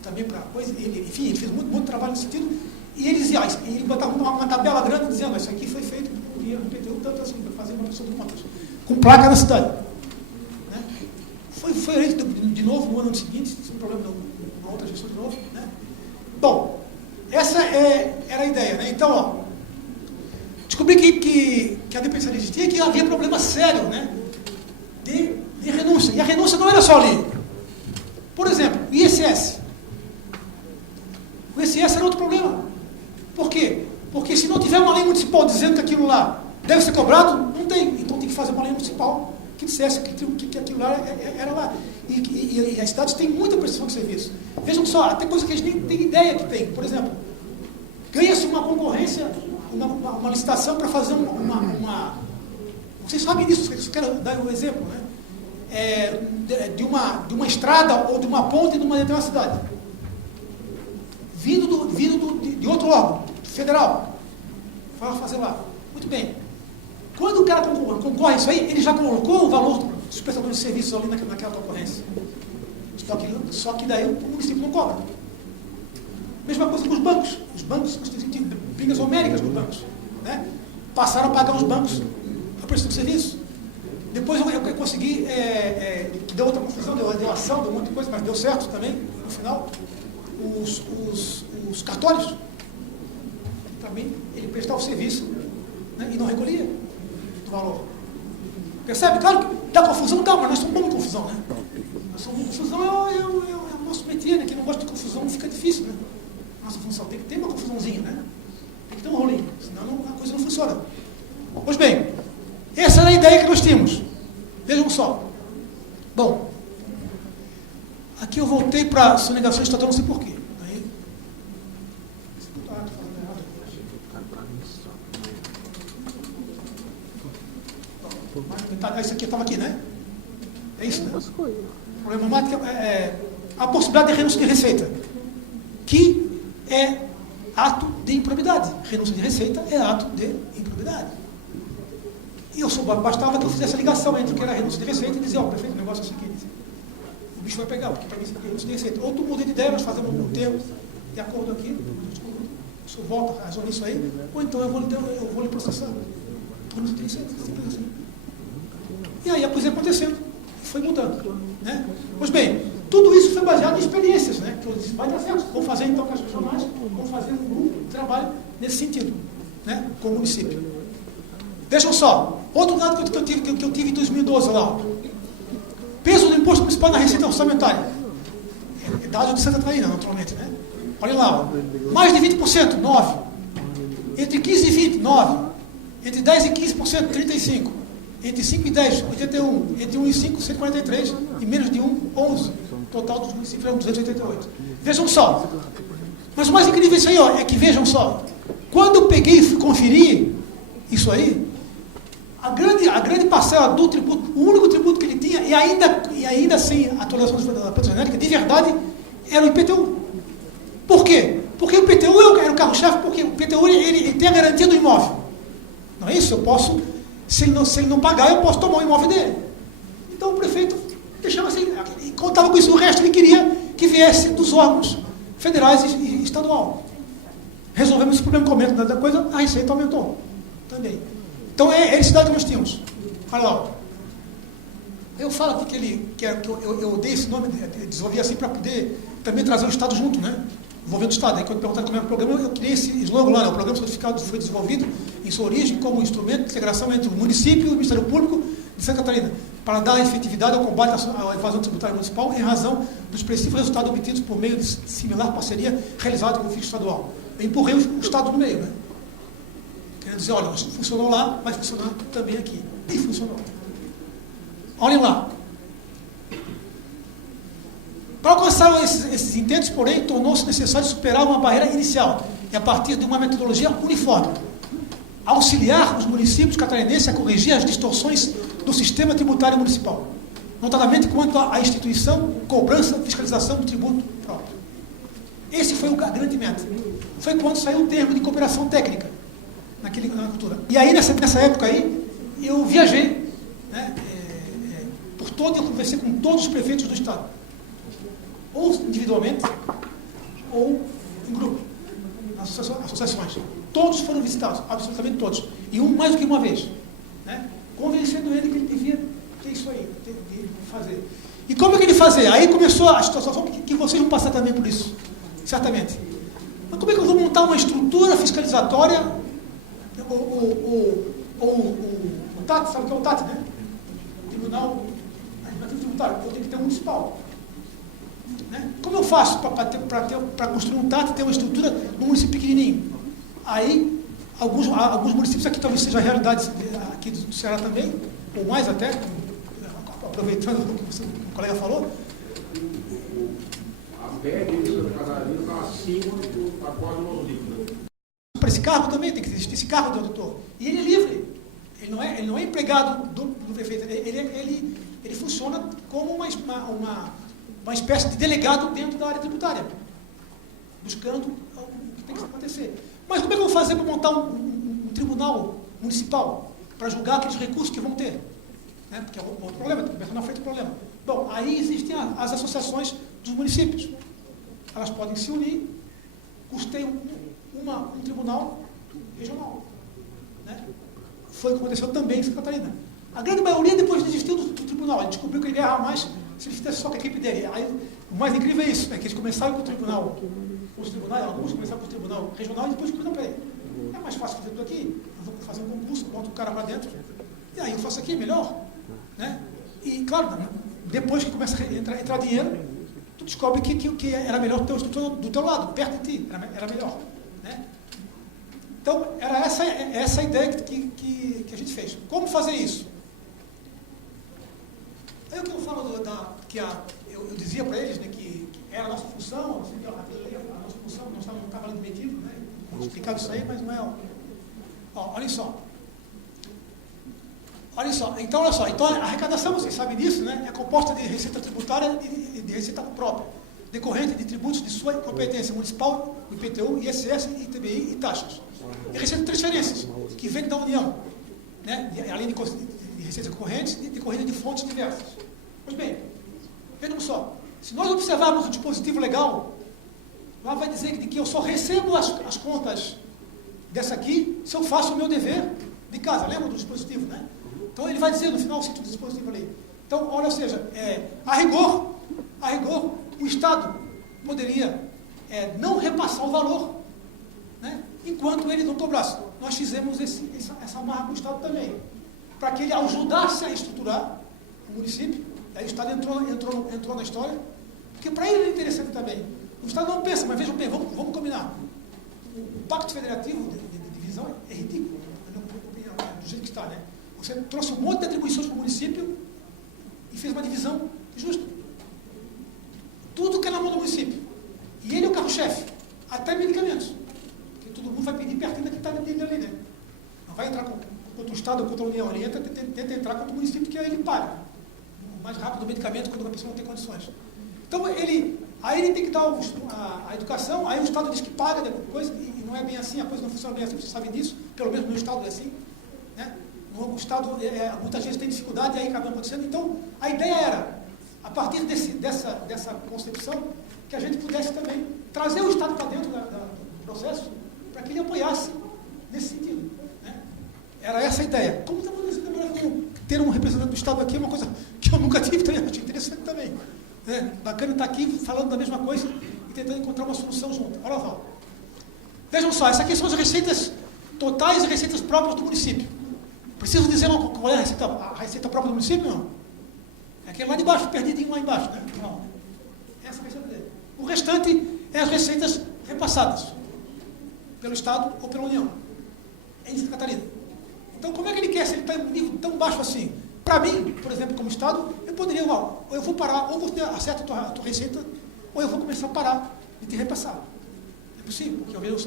Também para coisa, enfim, ele fez muito trabalho nesse sentido, e ele dizia, ele botava uma tabela grande dizendo, isso aqui foi feito com dinheiro do IPTU, tanto assim, para fazer uma pessoa de contas, com placa na cidade. Né? Foi eleito de novo no ano seguinte, sem problema, numa outra gestão de novo. Né? Bom, essa era a ideia. Né? Então, ó, descobri que a dependência existia, que havia problema sério, né? de renúncia. E a renúncia não era só ali. Por exemplo, o ISS. O ISS era outro problema. Por quê? Porque se não tiver uma lei municipal dizendo que aquilo lá deve ser cobrado, não tem. Então tem que fazer uma lei municipal que dissesse que aquilo lá era lá. E as cidades têm muita prestação de serviço. Vejam só, até coisa que a gente nem tem ideia que tem. Por exemplo, ganha-se uma concorrência, uma licitação para fazer vocês sabem disso, eu quero dar um exemplo, né? De uma estrada ou de uma ponte de uma determinada cidade. Vindo de outro órgão, federal. Vai fazer lá. Muito bem. Quando o cara concorre a isso aí, ele já colocou o valor dos prestadores de serviços ali naquela concorrência. Só que daí o município não cobra. Mesma coisa com os bancos. Os bancos tive brigas homéricas com os bancos. Né? Passaram a pagar os bancos a prestação de serviço. Depois eu consegui, que deu outra confusão, deu ação, deu um monte de coisa, mas deu certo também, no final. Os cartórios, também ele prestava o serviço, né, e não recolhia do valor. Percebe? Claro que dá confusão, dá, mas nós somos bons em confusão, né? Nós somos em confusão, é o nosso métier, né? Quem não gosta de confusão fica difícil, né? Nossa função tem que ter uma confusãozinha, né? Tem que ter um rolinho, senão a coisa não funciona. Pois bem, essa era a ideia que nós tínhamos. Vejam só. Bom, aqui eu voltei para a sonegação estatal, não sei porquê. Isso aqui estava aqui, né? É isso, né? O problemático é a possibilidade de renúncia de receita, que é ato de improbidade. Renúncia de receita é ato de improbidade. E bastava que eu fizesse a ligação entre o que era renúncia de receita e dizer, prefeito, o negócio é o seguinte, o bicho vai pegar, porque para mim isso é renúncia de receita. Ou tu muda de ideia, nós fazemos um termo de acordo aqui, o senhor volta a resolver isso aí, ou então eu vou lhe processar. Renúncia de receita, simples assim. E aí a coisa ia acontecendo, foi mudando. Né? Pois bem, tudo isso foi baseado em experiências, né? Que eu disse, vai dar certo, vamos fazer então com as regionais, vamos fazer um grupo de trabalho nesse sentido, né? Com o município. Vejam só, outro dado que eu tive em 2012 lá, peso do imposto municipal na receita orçamentária, é dado de Santa Catarina, naturalmente, né? Olhem lá, mais de 20%, 9%, entre 15 e 20%, 9%, entre 10 e 15%, 35%, entre 5 e 10, 81, entre 1 e 5, 143, e menos de 1, 11. Total dos municípios eram 288. Vejam só. Mas o mais incrível isso aí, é que vejam só. Quando eu peguei e fui conferir isso aí, a grande parcela do tributo, o único tributo que ele tinha, e ainda sem atualização da produção genérica, de verdade, era o IPTU. Por quê? Porque o IPTU era o carro-chefe, porque o IPTU ele tem a garantia do imóvel. Não é isso? Eu posso... Se ele não pagar, eu posso tomar o imóvel dele. Então o prefeito deixava assim, e contava com isso. O resto ele queria que viesse dos órgãos federais e estadual. resolvemos esse problema com o aumento da coisa, a receita aumentou também. Então, é esse dado que nós tínhamos. Olha lá. Ó. Eu falo que eu dei esse nome, desenvolvi assim para poder também trazer o Estado junto, né? Envolvendo o Estado. Aí, quando perguntaram como é o programa, eu criei esse slogan lá, né? O programa certificado foi desenvolvido em sua origem como instrumento de integração entre o município e o Ministério Público de Santa Catarina, para dar efetividade ao combate à evasão tributária municipal em razão dos expressivos resultados obtidos por meio de similar parceria realizada com o fisco estadual. Eu empurrei o Estado no meio, né? Querendo dizer, olha, funcionou lá, vai funcionar também aqui. E funcionou. Olhem lá. Para alcançar esses intentos, porém, tornou-se necessário superar uma barreira inicial, e a partir de uma metodologia uniforme, auxiliar os municípios catarinenses a corrigir as distorções do sistema tributário municipal, notadamente quanto à instituição, cobrança, fiscalização do tributo próprio. Esse foi a grande meta. Foi quando saiu o termo de cooperação técnica na cultura. E aí, nessa época aí, eu viajei, né, por todo, eu conversei com todos os prefeitos do estado, ou individualmente, ou em grupo, nas associações. Todos foram visitados, absolutamente todos. E mais do que uma vez, né, convencendo ele que ele devia ter isso aí, de fazer. E como é que ele fazia? Aí começou a situação que vocês vão passar também por isso, certamente. Mas como é que eu vou montar uma estrutura fiscalizatória, o TAT, sabe o que é o TAT, né? Tribunal Administrativo Tributário, eu tenho que ter um municipal. Né? Como eu faço para construir um TAT e ter uma estrutura num município pequenininho? Aí, alguns municípios aqui talvez seja a realidade aqui do Ceará também, ou mais até, aproveitando o que o colega falou. A média de Santa Catarina está acima do pacote líquido. Para esse cargo também tem que existir esse cargo do auditor. E ele é livre. Ele não é empregado do prefeito. Ele funciona como uma espécie de delegado dentro da área tributária, buscando o que tem que acontecer. Mas como é que eu vou fazer para montar um tribunal municipal para julgar aqueles recursos que vão ter? Né? Porque é outro problema, tem que pensar na frente do problema. Bom, aí existem as associações dos municípios. Elas podem se unir, custeiam um tribunal regional. Né? Foi o que aconteceu também em Santa Catarina. A grande maioria depois desistiu do tribunal. Ele descobriu que ele ia errar mais se ele fizesse só com a equipe dele. Aí, o mais incrível é isso, né? Que eles começaram com o tribunal, alguns começaram com o tribunal regional e depois com o peraí. É mais fácil fazer tudo aqui, eu vou fazer um concurso, boto o cara para dentro, e aí eu faço aqui, melhor. Né? E, claro, depois que começa a entrar dinheiro, tu descobre que era melhor ter o estrutura do teu lado, perto de ti, era melhor. Né? Então, era essa a ideia que a gente fez. Como fazer isso? Aí o que eu falo eu dizia para eles, né, que era a nossa função, a nossa função, nós estávamos no cavalo metido, né? Eu explicava isso aí, mas não é. Olhem só. Então, olha só. Então, a arrecadação, vocês sabem disso, né? É composta de receita tributária e de receita própria, decorrente de tributos de sua competência municipal, IPTU, ISS, ITBI e taxas. E receita de transferências, que vem da União, né? Além de receitas correntes e decorrente de fontes diversas. Pois bem, vejam só. Se nós observarmos o dispositivo legal, lá vai dizer que eu só recebo as contas dessa aqui se eu faço o meu dever de casa. Lembra do dispositivo, né? Então ele vai dizer no final o sítio do dispositivo ali. Então, olha, ou seja, a rigor, o Estado poderia não repassar o valor, né, enquanto ele não cobrasse. Nós fizemos essa amarra com o Estado também, para que ele ajudasse a estruturar o município. Aí o Estado entrou na história, porque para ele é interessante também. O Estado não pensa, mas vejam bem, vamos combinar. O Pacto Federativo de divisão é ridículo, do jeito que está, né? Você trouxe um monte de atribuições para o município e fez uma divisão justa. Tudo que é na mão do município. E ele é o carro-chefe, até medicamentos. Porque todo mundo vai pedir pertinho daquilo que está dentro ali, né? Não vai entrar contra o Estado ou contra a União, ele tenta entrar contra o município, que aí ele paga. O mais rápido o medicamento, quando a pessoa não tem condições. Então, aí ele tem que dar a educação, aí o Estado diz que paga depois, e não é bem assim, a coisa não funciona bem assim, vocês sabem disso, pelo menos no meu Estado é assim. Né? O Estado, muitas vezes tem dificuldade, e aí acaba acontecendo. Então, a ideia era, a partir dessa concepção, que a gente pudesse também trazer o Estado para dentro do processo, para que ele apoiasse nesse sentido. Né? Era essa a ideia. Como está acontecendo agora com ter um representante do Estado aqui é uma coisa que eu nunca tive, também achei interessante também. Né? Bacana estar aqui falando da mesma coisa e tentando encontrar uma solução junto. Olha só. Vejam só, essas aqui são as receitas totais e receitas próprias do município. Preciso dizer qual é a receita própria do município? Não. É aquele lá de baixo, perdidinho lá embaixo. Né? Não. Essa é a receita dele. O restante é as receitas repassadas pelo Estado ou pela União. Em Santa Catarina. Então, como é que ele quer, se ele está em um nível tão baixo assim? Para mim, por exemplo, como Estado, eu poderia, ou eu vou parar, ou você acerta a tua receita, ou eu vou começar a parar de te repassar. É possível, porque eu vejo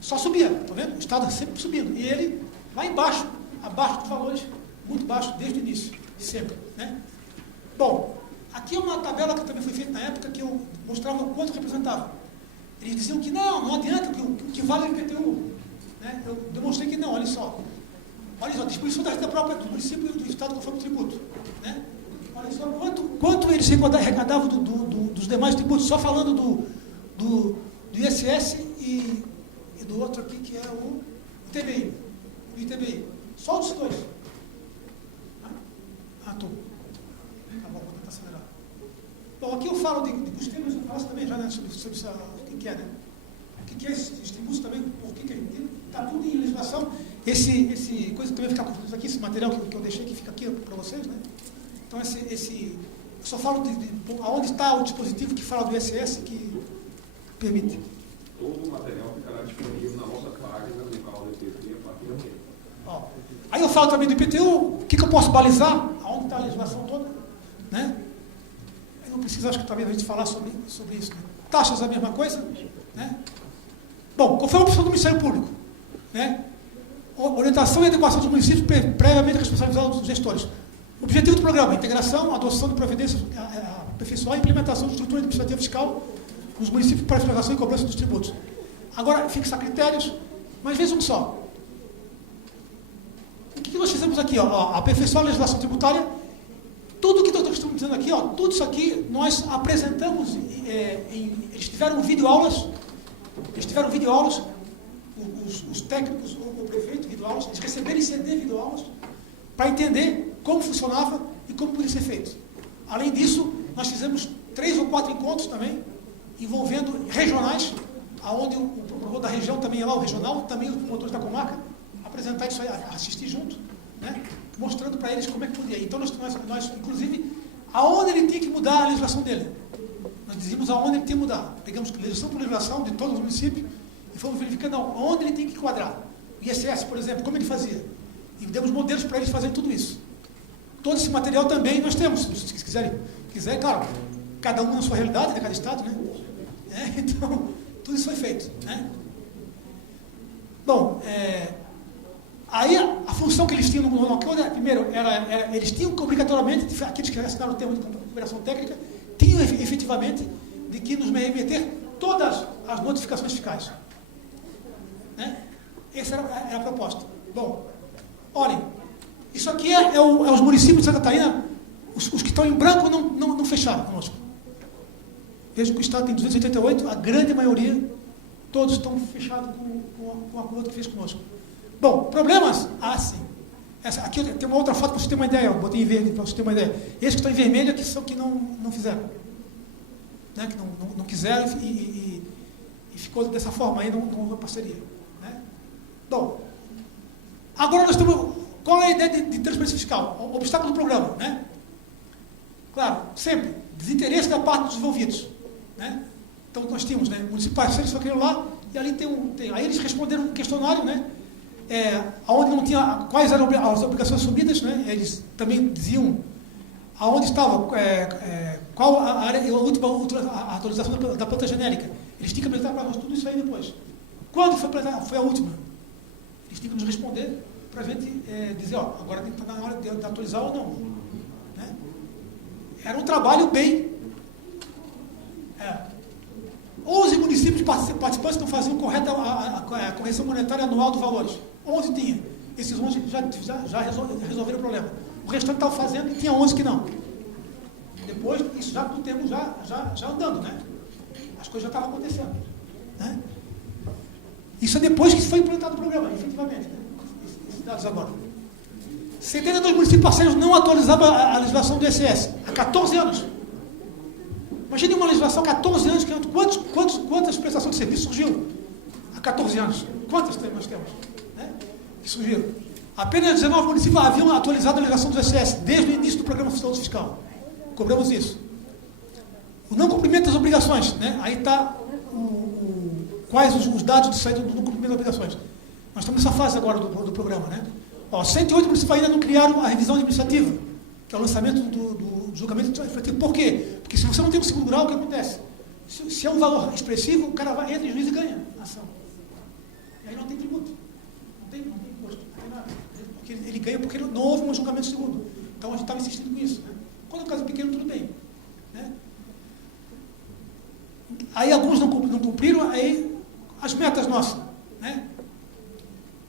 só subia, tá vendo? O Estado sempre subindo. E ele, lá embaixo, abaixo dos valores, muito baixo, desde o início, sempre. Né? Bom, aqui é uma tabela que também foi feita na época, que eu mostrava o quanto representava. Eles diziam que não adianta, que o que vale é o IPTU. Né? Eu demonstrei que não, olha só. Olha só, disposição da receita própria do município e do Estado conforme o tributo. Né? Olha só quanto eles arrecadavam dos demais tributos, só falando do ISS e do outro aqui, que é o ITBI. O ITBI. Só os dois. Tô. Tá bom, vou tentar acelerar. Bom, aqui eu falo de custos, eu falo também já né, sobre o que é, né? O que é esses tributos também, por que está tudo em legislação. Esse coisa que também fica confuso aqui, esse material que eu deixei que fica aqui para vocês, né? Então, eu só falo de aonde está o dispositivo que fala do ISS que permite. Todo o material ficará disponível na nossa página do canal do IPTU a partir de amanhã. Aí eu falo também do IPTU, o que eu posso balizar, aonde está a legislação toda, né? Eu não preciso, acho que talvez a gente falar sobre isso. Né? Taxas é a mesma coisa, né? Bom, qual foi a opção do Ministério Público? Né? Orientação e adequação dos municípios previamente responsabilizados dos gestores. O objetivo do programa, integração, adoção de providências, aperfeiçoar a implementação de estrutura administrativa fiscal nos municípios para a exploração e cobrança dos tributos. Agora, fixar critérios, mas vejam só. O que nós fizemos aqui? Aperfeiçoar a legislação tributária. Tudo o que nós estamos dizendo aqui, tudo isso aqui, nós apresentamos, eles tiveram videoaulas, os técnicos, o prefeito, videoaulas, eles receberam em CD videoaulas para entender como funcionava e como podia ser feito. Além disso, nós fizemos 3 ou 4 encontros também, envolvendo regionais, onde o promotor da região também é lá, o regional, também os promotores da comarca, apresentar isso aí, assistir junto, né? Mostrando para eles como é que podia. Então, nós, inclusive, aonde ele tinha que mudar a legislação dele. Nós dizíamos aonde ele tinha que mudar. Pegamos legislação por legislação de todos os municípios e fomos verificando aonde ele tinha que enquadrar. O ISS, por exemplo, como ele fazia. E demos modelos para eles fazerem tudo isso. Todo esse material também nós temos. Se quiser, claro, cada um na sua realidade, né, cada estado, né? Então, tudo isso foi feito. Né? Bom, aí a função que eles tinham no Código, primeiro, eles tinham que obrigatoriamente, aqueles que assinaram o termo de cooperação técnica, tinham efetivamente de que nos remeter todas as notificações fiscais. Né? Essa era a proposta. Bom, olhem, isso aqui é os municípios de Santa Catarina, os que estão em branco não fecharam conosco. Vejam que o Estado tem 288, a grande maioria, todos estão fechados com o acordo que fez conosco. Bom, problemas? Sim. Aqui tem uma outra foto para você ter uma ideia, eu botei em verde para você ter uma ideia. Esses que estão em vermelho é que são que não fizeram. Né? Que não quiseram e ficou dessa forma aí, não houve parceria. Né? Bom, agora nós temos. Qual é a ideia de transparência fiscal? O obstáculo do programa, né? Claro, sempre, desinteresse da parte dos envolvidos. Né? Então nós tínhamos, né, municipais, eles só queriam lá, e ali aí eles responderam um questionário, né? Onde não tinha, quais eram as obrigações assumidas, né? Eles também diziam aonde estava, qual a última atualização da planta genérica. Eles tinham que apresentar para nós tudo isso aí depois. Quando foi a última? Eles tinham que nos responder para a gente dizer, agora tem que estar na hora de atualizar ou não. Né? Era um trabalho bem... 11 municípios participantes não faziam correta a correção monetária anual dos valores. 11 tinha. Esses 11 já resolveram o problema. O restante estava fazendo e tinha 11 que não. Depois, isso já com o tempo já andando, né? As coisas já estavam acontecendo. Né? Isso é depois que foi implantado o programa, efetivamente. Né? Esses dados agora. 72 municípios parceiros não atualizavam a legislação do ISS há 14 anos. Imagine uma legislação há 14 anos, quantas prestações de serviço surgiu há 14 anos? Quantas nós temos? Né? Que surgiram. Apenas 19 municípios haviam atualizado a legislação do ISS desde o início do programa fiscal. Cobramos isso. O não cumprimento das obrigações, né? Aí está quais os dados de saída do não cumprimento das obrigações. Nós estamos nessa fase agora do programa, né? 108 municípios ainda não criaram a revisão administrativa, que é o lançamento do julgamento administrativo. Por quê? Porque se você não tem o segundo grau, o que acontece? Se é um valor expressivo, o cara entra em juízo e ganha a ação. E aí não tem tributo, não tem imposto, não tem nada. Porque ele ganha porque não houve um julgamento segundo. Então a gente estava insistindo com isso. Né? Quando é um caso pequeno, tudo bem. Né? Aí alguns não cumpriram, aí as metas nossas. Né?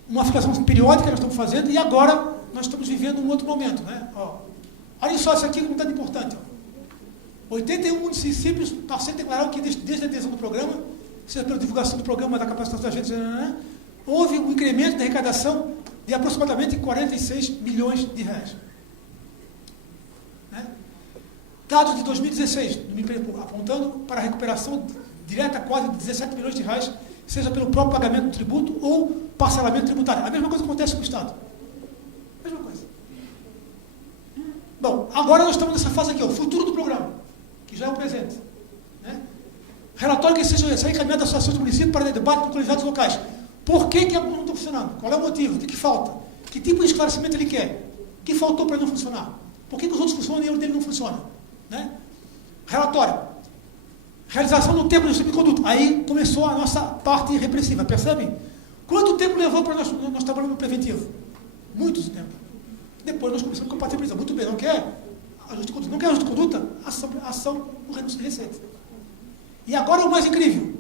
Uma avaliação periódica nós estamos fazendo e agora nós estamos vivendo um outro momento. Né? Olha só, isso aqui é um tanto importante. 81 municípios parceiros declararam que desde a adesão do programa, seja pela divulgação do programa da capacitação da gente, houve um incremento da arrecadação de aproximadamente 46 milhões de reais. Né? Dados de 2016, do Ministério Público, apontando para a recuperação direta quase de 17 milhões de reais, seja pelo próprio pagamento do tributo ou parcelamento tributário. A mesma coisa acontece com o Estado. A mesma coisa. Bom, agora nós estamos nessa fase aqui, o futuro do programa, que já é o presente. Né? Relatório que seja encaminhado da Associação de Municípios para debate com comunidades locais. Por que alguns não estão funcionando? Qual é o motivo? O que falta? Que tipo de esclarecimento ele quer? O que faltou para ele não funcionar? Por que os outros funcionam e o dele não funciona? Né? Relatório. Realização no tempo do tipo de conduta. Aí começou a nossa parte repressiva, percebem? Quanto tempo levou para nós trabalhar no preventivo? Muito tempo. Depois nós começamos com a parte repressiva. Muito bem, não quer ajuste de conduta? Não quer ajuste de conduta? Ação no renúncio de receita. E agora o mais incrível.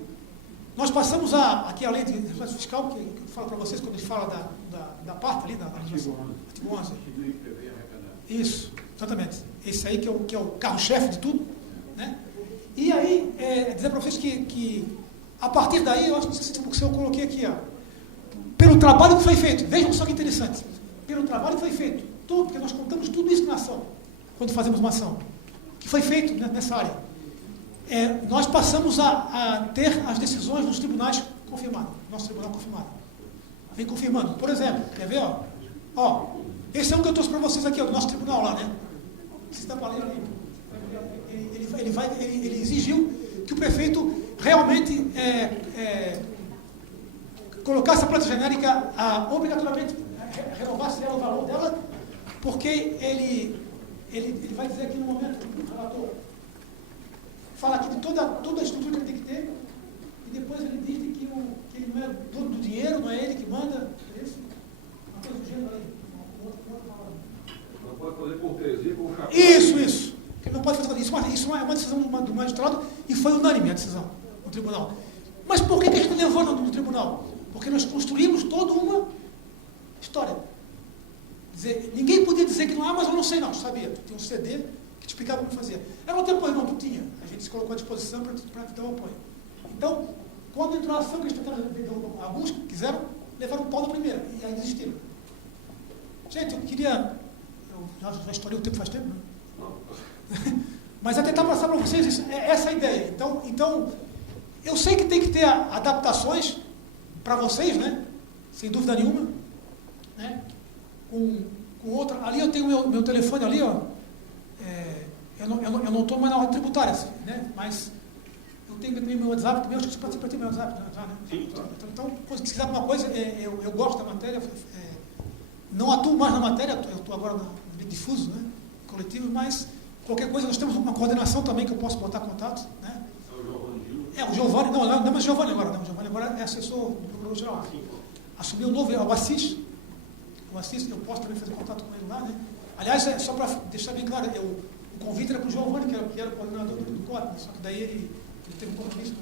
Nós passamos aqui a lei de responsabilidade fiscal, que eu falo para vocês quando a gente fala da parte ali, da legislação. Artigo 11. Isso, exatamente. Esse aí que é o carro-chefe de tudo. Né? E aí, dizer para vocês que a partir daí, eu acho que se eu coloquei aqui, pelo trabalho que foi feito, vejam só que interessante, pelo trabalho que foi feito, tudo, porque nós contamos tudo isso na ação, quando fazemos uma ação, que foi feito nessa área. Nós passamos a ter as decisões dos tribunais confirmadas, nosso tribunal confirmado. Vem confirmando. Por exemplo, quer ver? Esse é um que eu trouxe para vocês aqui, do nosso tribunal lá, né? Você está valendo ali. Ele exigiu que o prefeito realmente colocasse a planta genérica obrigatoriamente, renovasse ela, o valor dela, porque ele vai dizer aqui no momento, o relator, fala aqui de toda a estrutura que ele tem que ter, e depois ele diz que ele não é dono do dinheiro, não é ele que manda, é isso? Uma coisa do gênero aí. Não pode fazer cortesia com o chapéu. Isso. Ele não pode fazer isso. Isso é uma decisão do magistrado e foi unânime a decisão no tribunal. Mas por que a gente levou no tribunal? Porque nós construímos toda uma história. Ninguém podia dizer que não, mas eu não sei não, sabia. Tinha um CD que te explicava como fazer. Era um tempo não tinha. A gente se colocou à disposição para te dar o apoio. Então, quando entrou a ação, que eles tentaram, alguns quiseram, levaram o pau na primeira, e aí desistiram. Gente, eu queria... Eu já estourei o tempo faz tempo, né? Mas é tentar passar para vocês essa ideia. Então, eu sei que tem que ter adaptações para vocês, né? Sem dúvida nenhuma. Né? Com outra. Ali eu tenho meu telefone ali, ó. Eu não estou mais na ordem tributária, assim, né? Mas eu tenho também meu WhatsApp, também acho que você pode ter meu WhatsApp, né? Sim. Então, se quiser alguma coisa, eu gosto da matéria, não atuo mais na matéria, eu estou agora no difuso, né? Coletivo, mas qualquer coisa, nós temos uma coordenação também que eu posso botar contato, né? O Giovanni, não é mais Giovanni agora, não. O Giovanni agora é assessor do Procurador-Geral. Assumiu o novo, o Assis. O Assis, eu posso também fazer contato com ele lá, né? Aliás, só para deixar bem claro, o convite era para o Giovanni, que era o coordenador do COT, né? Só que daí ele teve um compromisso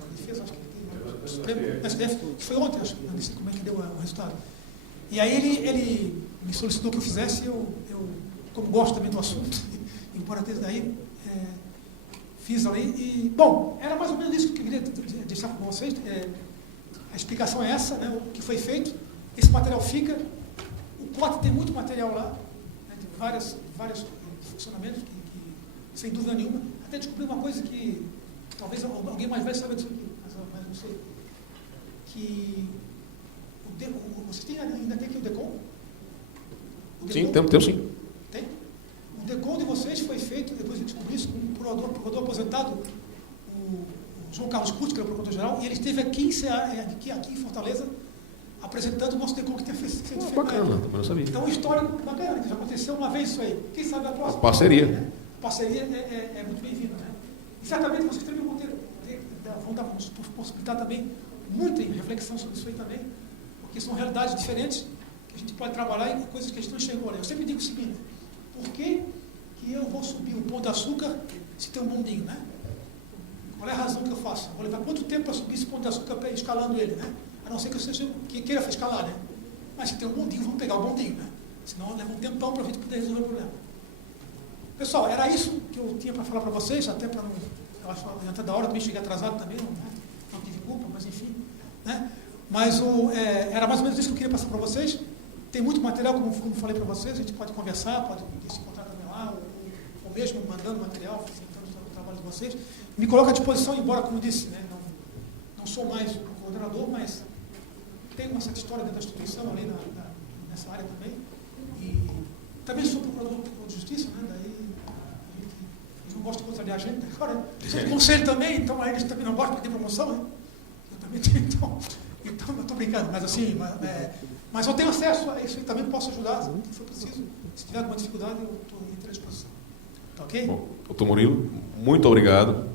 na defesa, acho que ele teve, no STF, que foi ontem, acho, não sei como é que deu o resultado. E aí ele me solicitou que eu fizesse, eu como gosto também do assunto, embora desde daí, fiz ali. E, bom, era mais ou menos isso que eu queria deixar com vocês. A explicação é essa, né, o que foi feito. Esse material fica. O COT tem muito material lá, né, tem vários funcionamentos que, sem dúvida nenhuma, até descobri uma coisa que talvez alguém mais velho saiba disso aqui, mas não sei. Que vocês ainda tem aqui o DECOM? Sim, temos sim. Tem? O DECOM de vocês foi feito, depois eu descobri isso, com um procurador aposentado, o João Carlos Curti, que era o procurador-geral, e ele esteve aqui em Fortaleza, apresentando o nosso DECOM que tinha sido feito. Bacana, também não sabia. Então, um histórico bacana, que já aconteceu uma vez isso aí. Quem sabe a próxima? A parceria. Né? A parceria é muito bem-vinda. Né? E certamente vocês também vão nos possibilitar também muita reflexão sobre isso aí também, porque são realidades diferentes que a gente pode trabalhar e coisas que a gente não enxergou. Eu sempre digo o seguinte: por que eu vou subir o Pão de Açúcar se tem um bondinho, né? Qual é a razão que eu faço? Vou levar quanto tempo para subir esse Pão de Açúcar escalando ele, né? A não ser que eu seja que queira escalar, né? Mas se tem um bondinho, vamos pegar o bondinho, né? Senão leva um tempão para a gente poder resolver o problema. Pessoal, era isso que eu tinha para falar para vocês, até para não... Eu acho que até da hora também cheguei atrasado também, não tive culpa, mas enfim. Né? Mas era mais ou menos isso que eu queria passar para vocês. Tem muito material, como falei para vocês, a gente pode conversar, pode se encontrar também lá, ou mesmo mandando material, facilitando o trabalho de vocês. Me coloco à disposição, embora, como eu disse, né, não sou mais o coordenador, mas tenho uma certa história dentro da instituição, ali nessa área também. E também sou procurador de justiça, né? Daí eles não gostam de contrariar a gente. Agora, sou de conselho também, então eles também não gostam de ter promoção, né? Eu também tenho, então eu estou brincando, mas assim, mas eu tenho acesso a isso e também posso ajudar, se for preciso. Se tiver alguma dificuldade, eu estou à disposição. Tá ok? Bom, doutor Murilo, muito obrigado.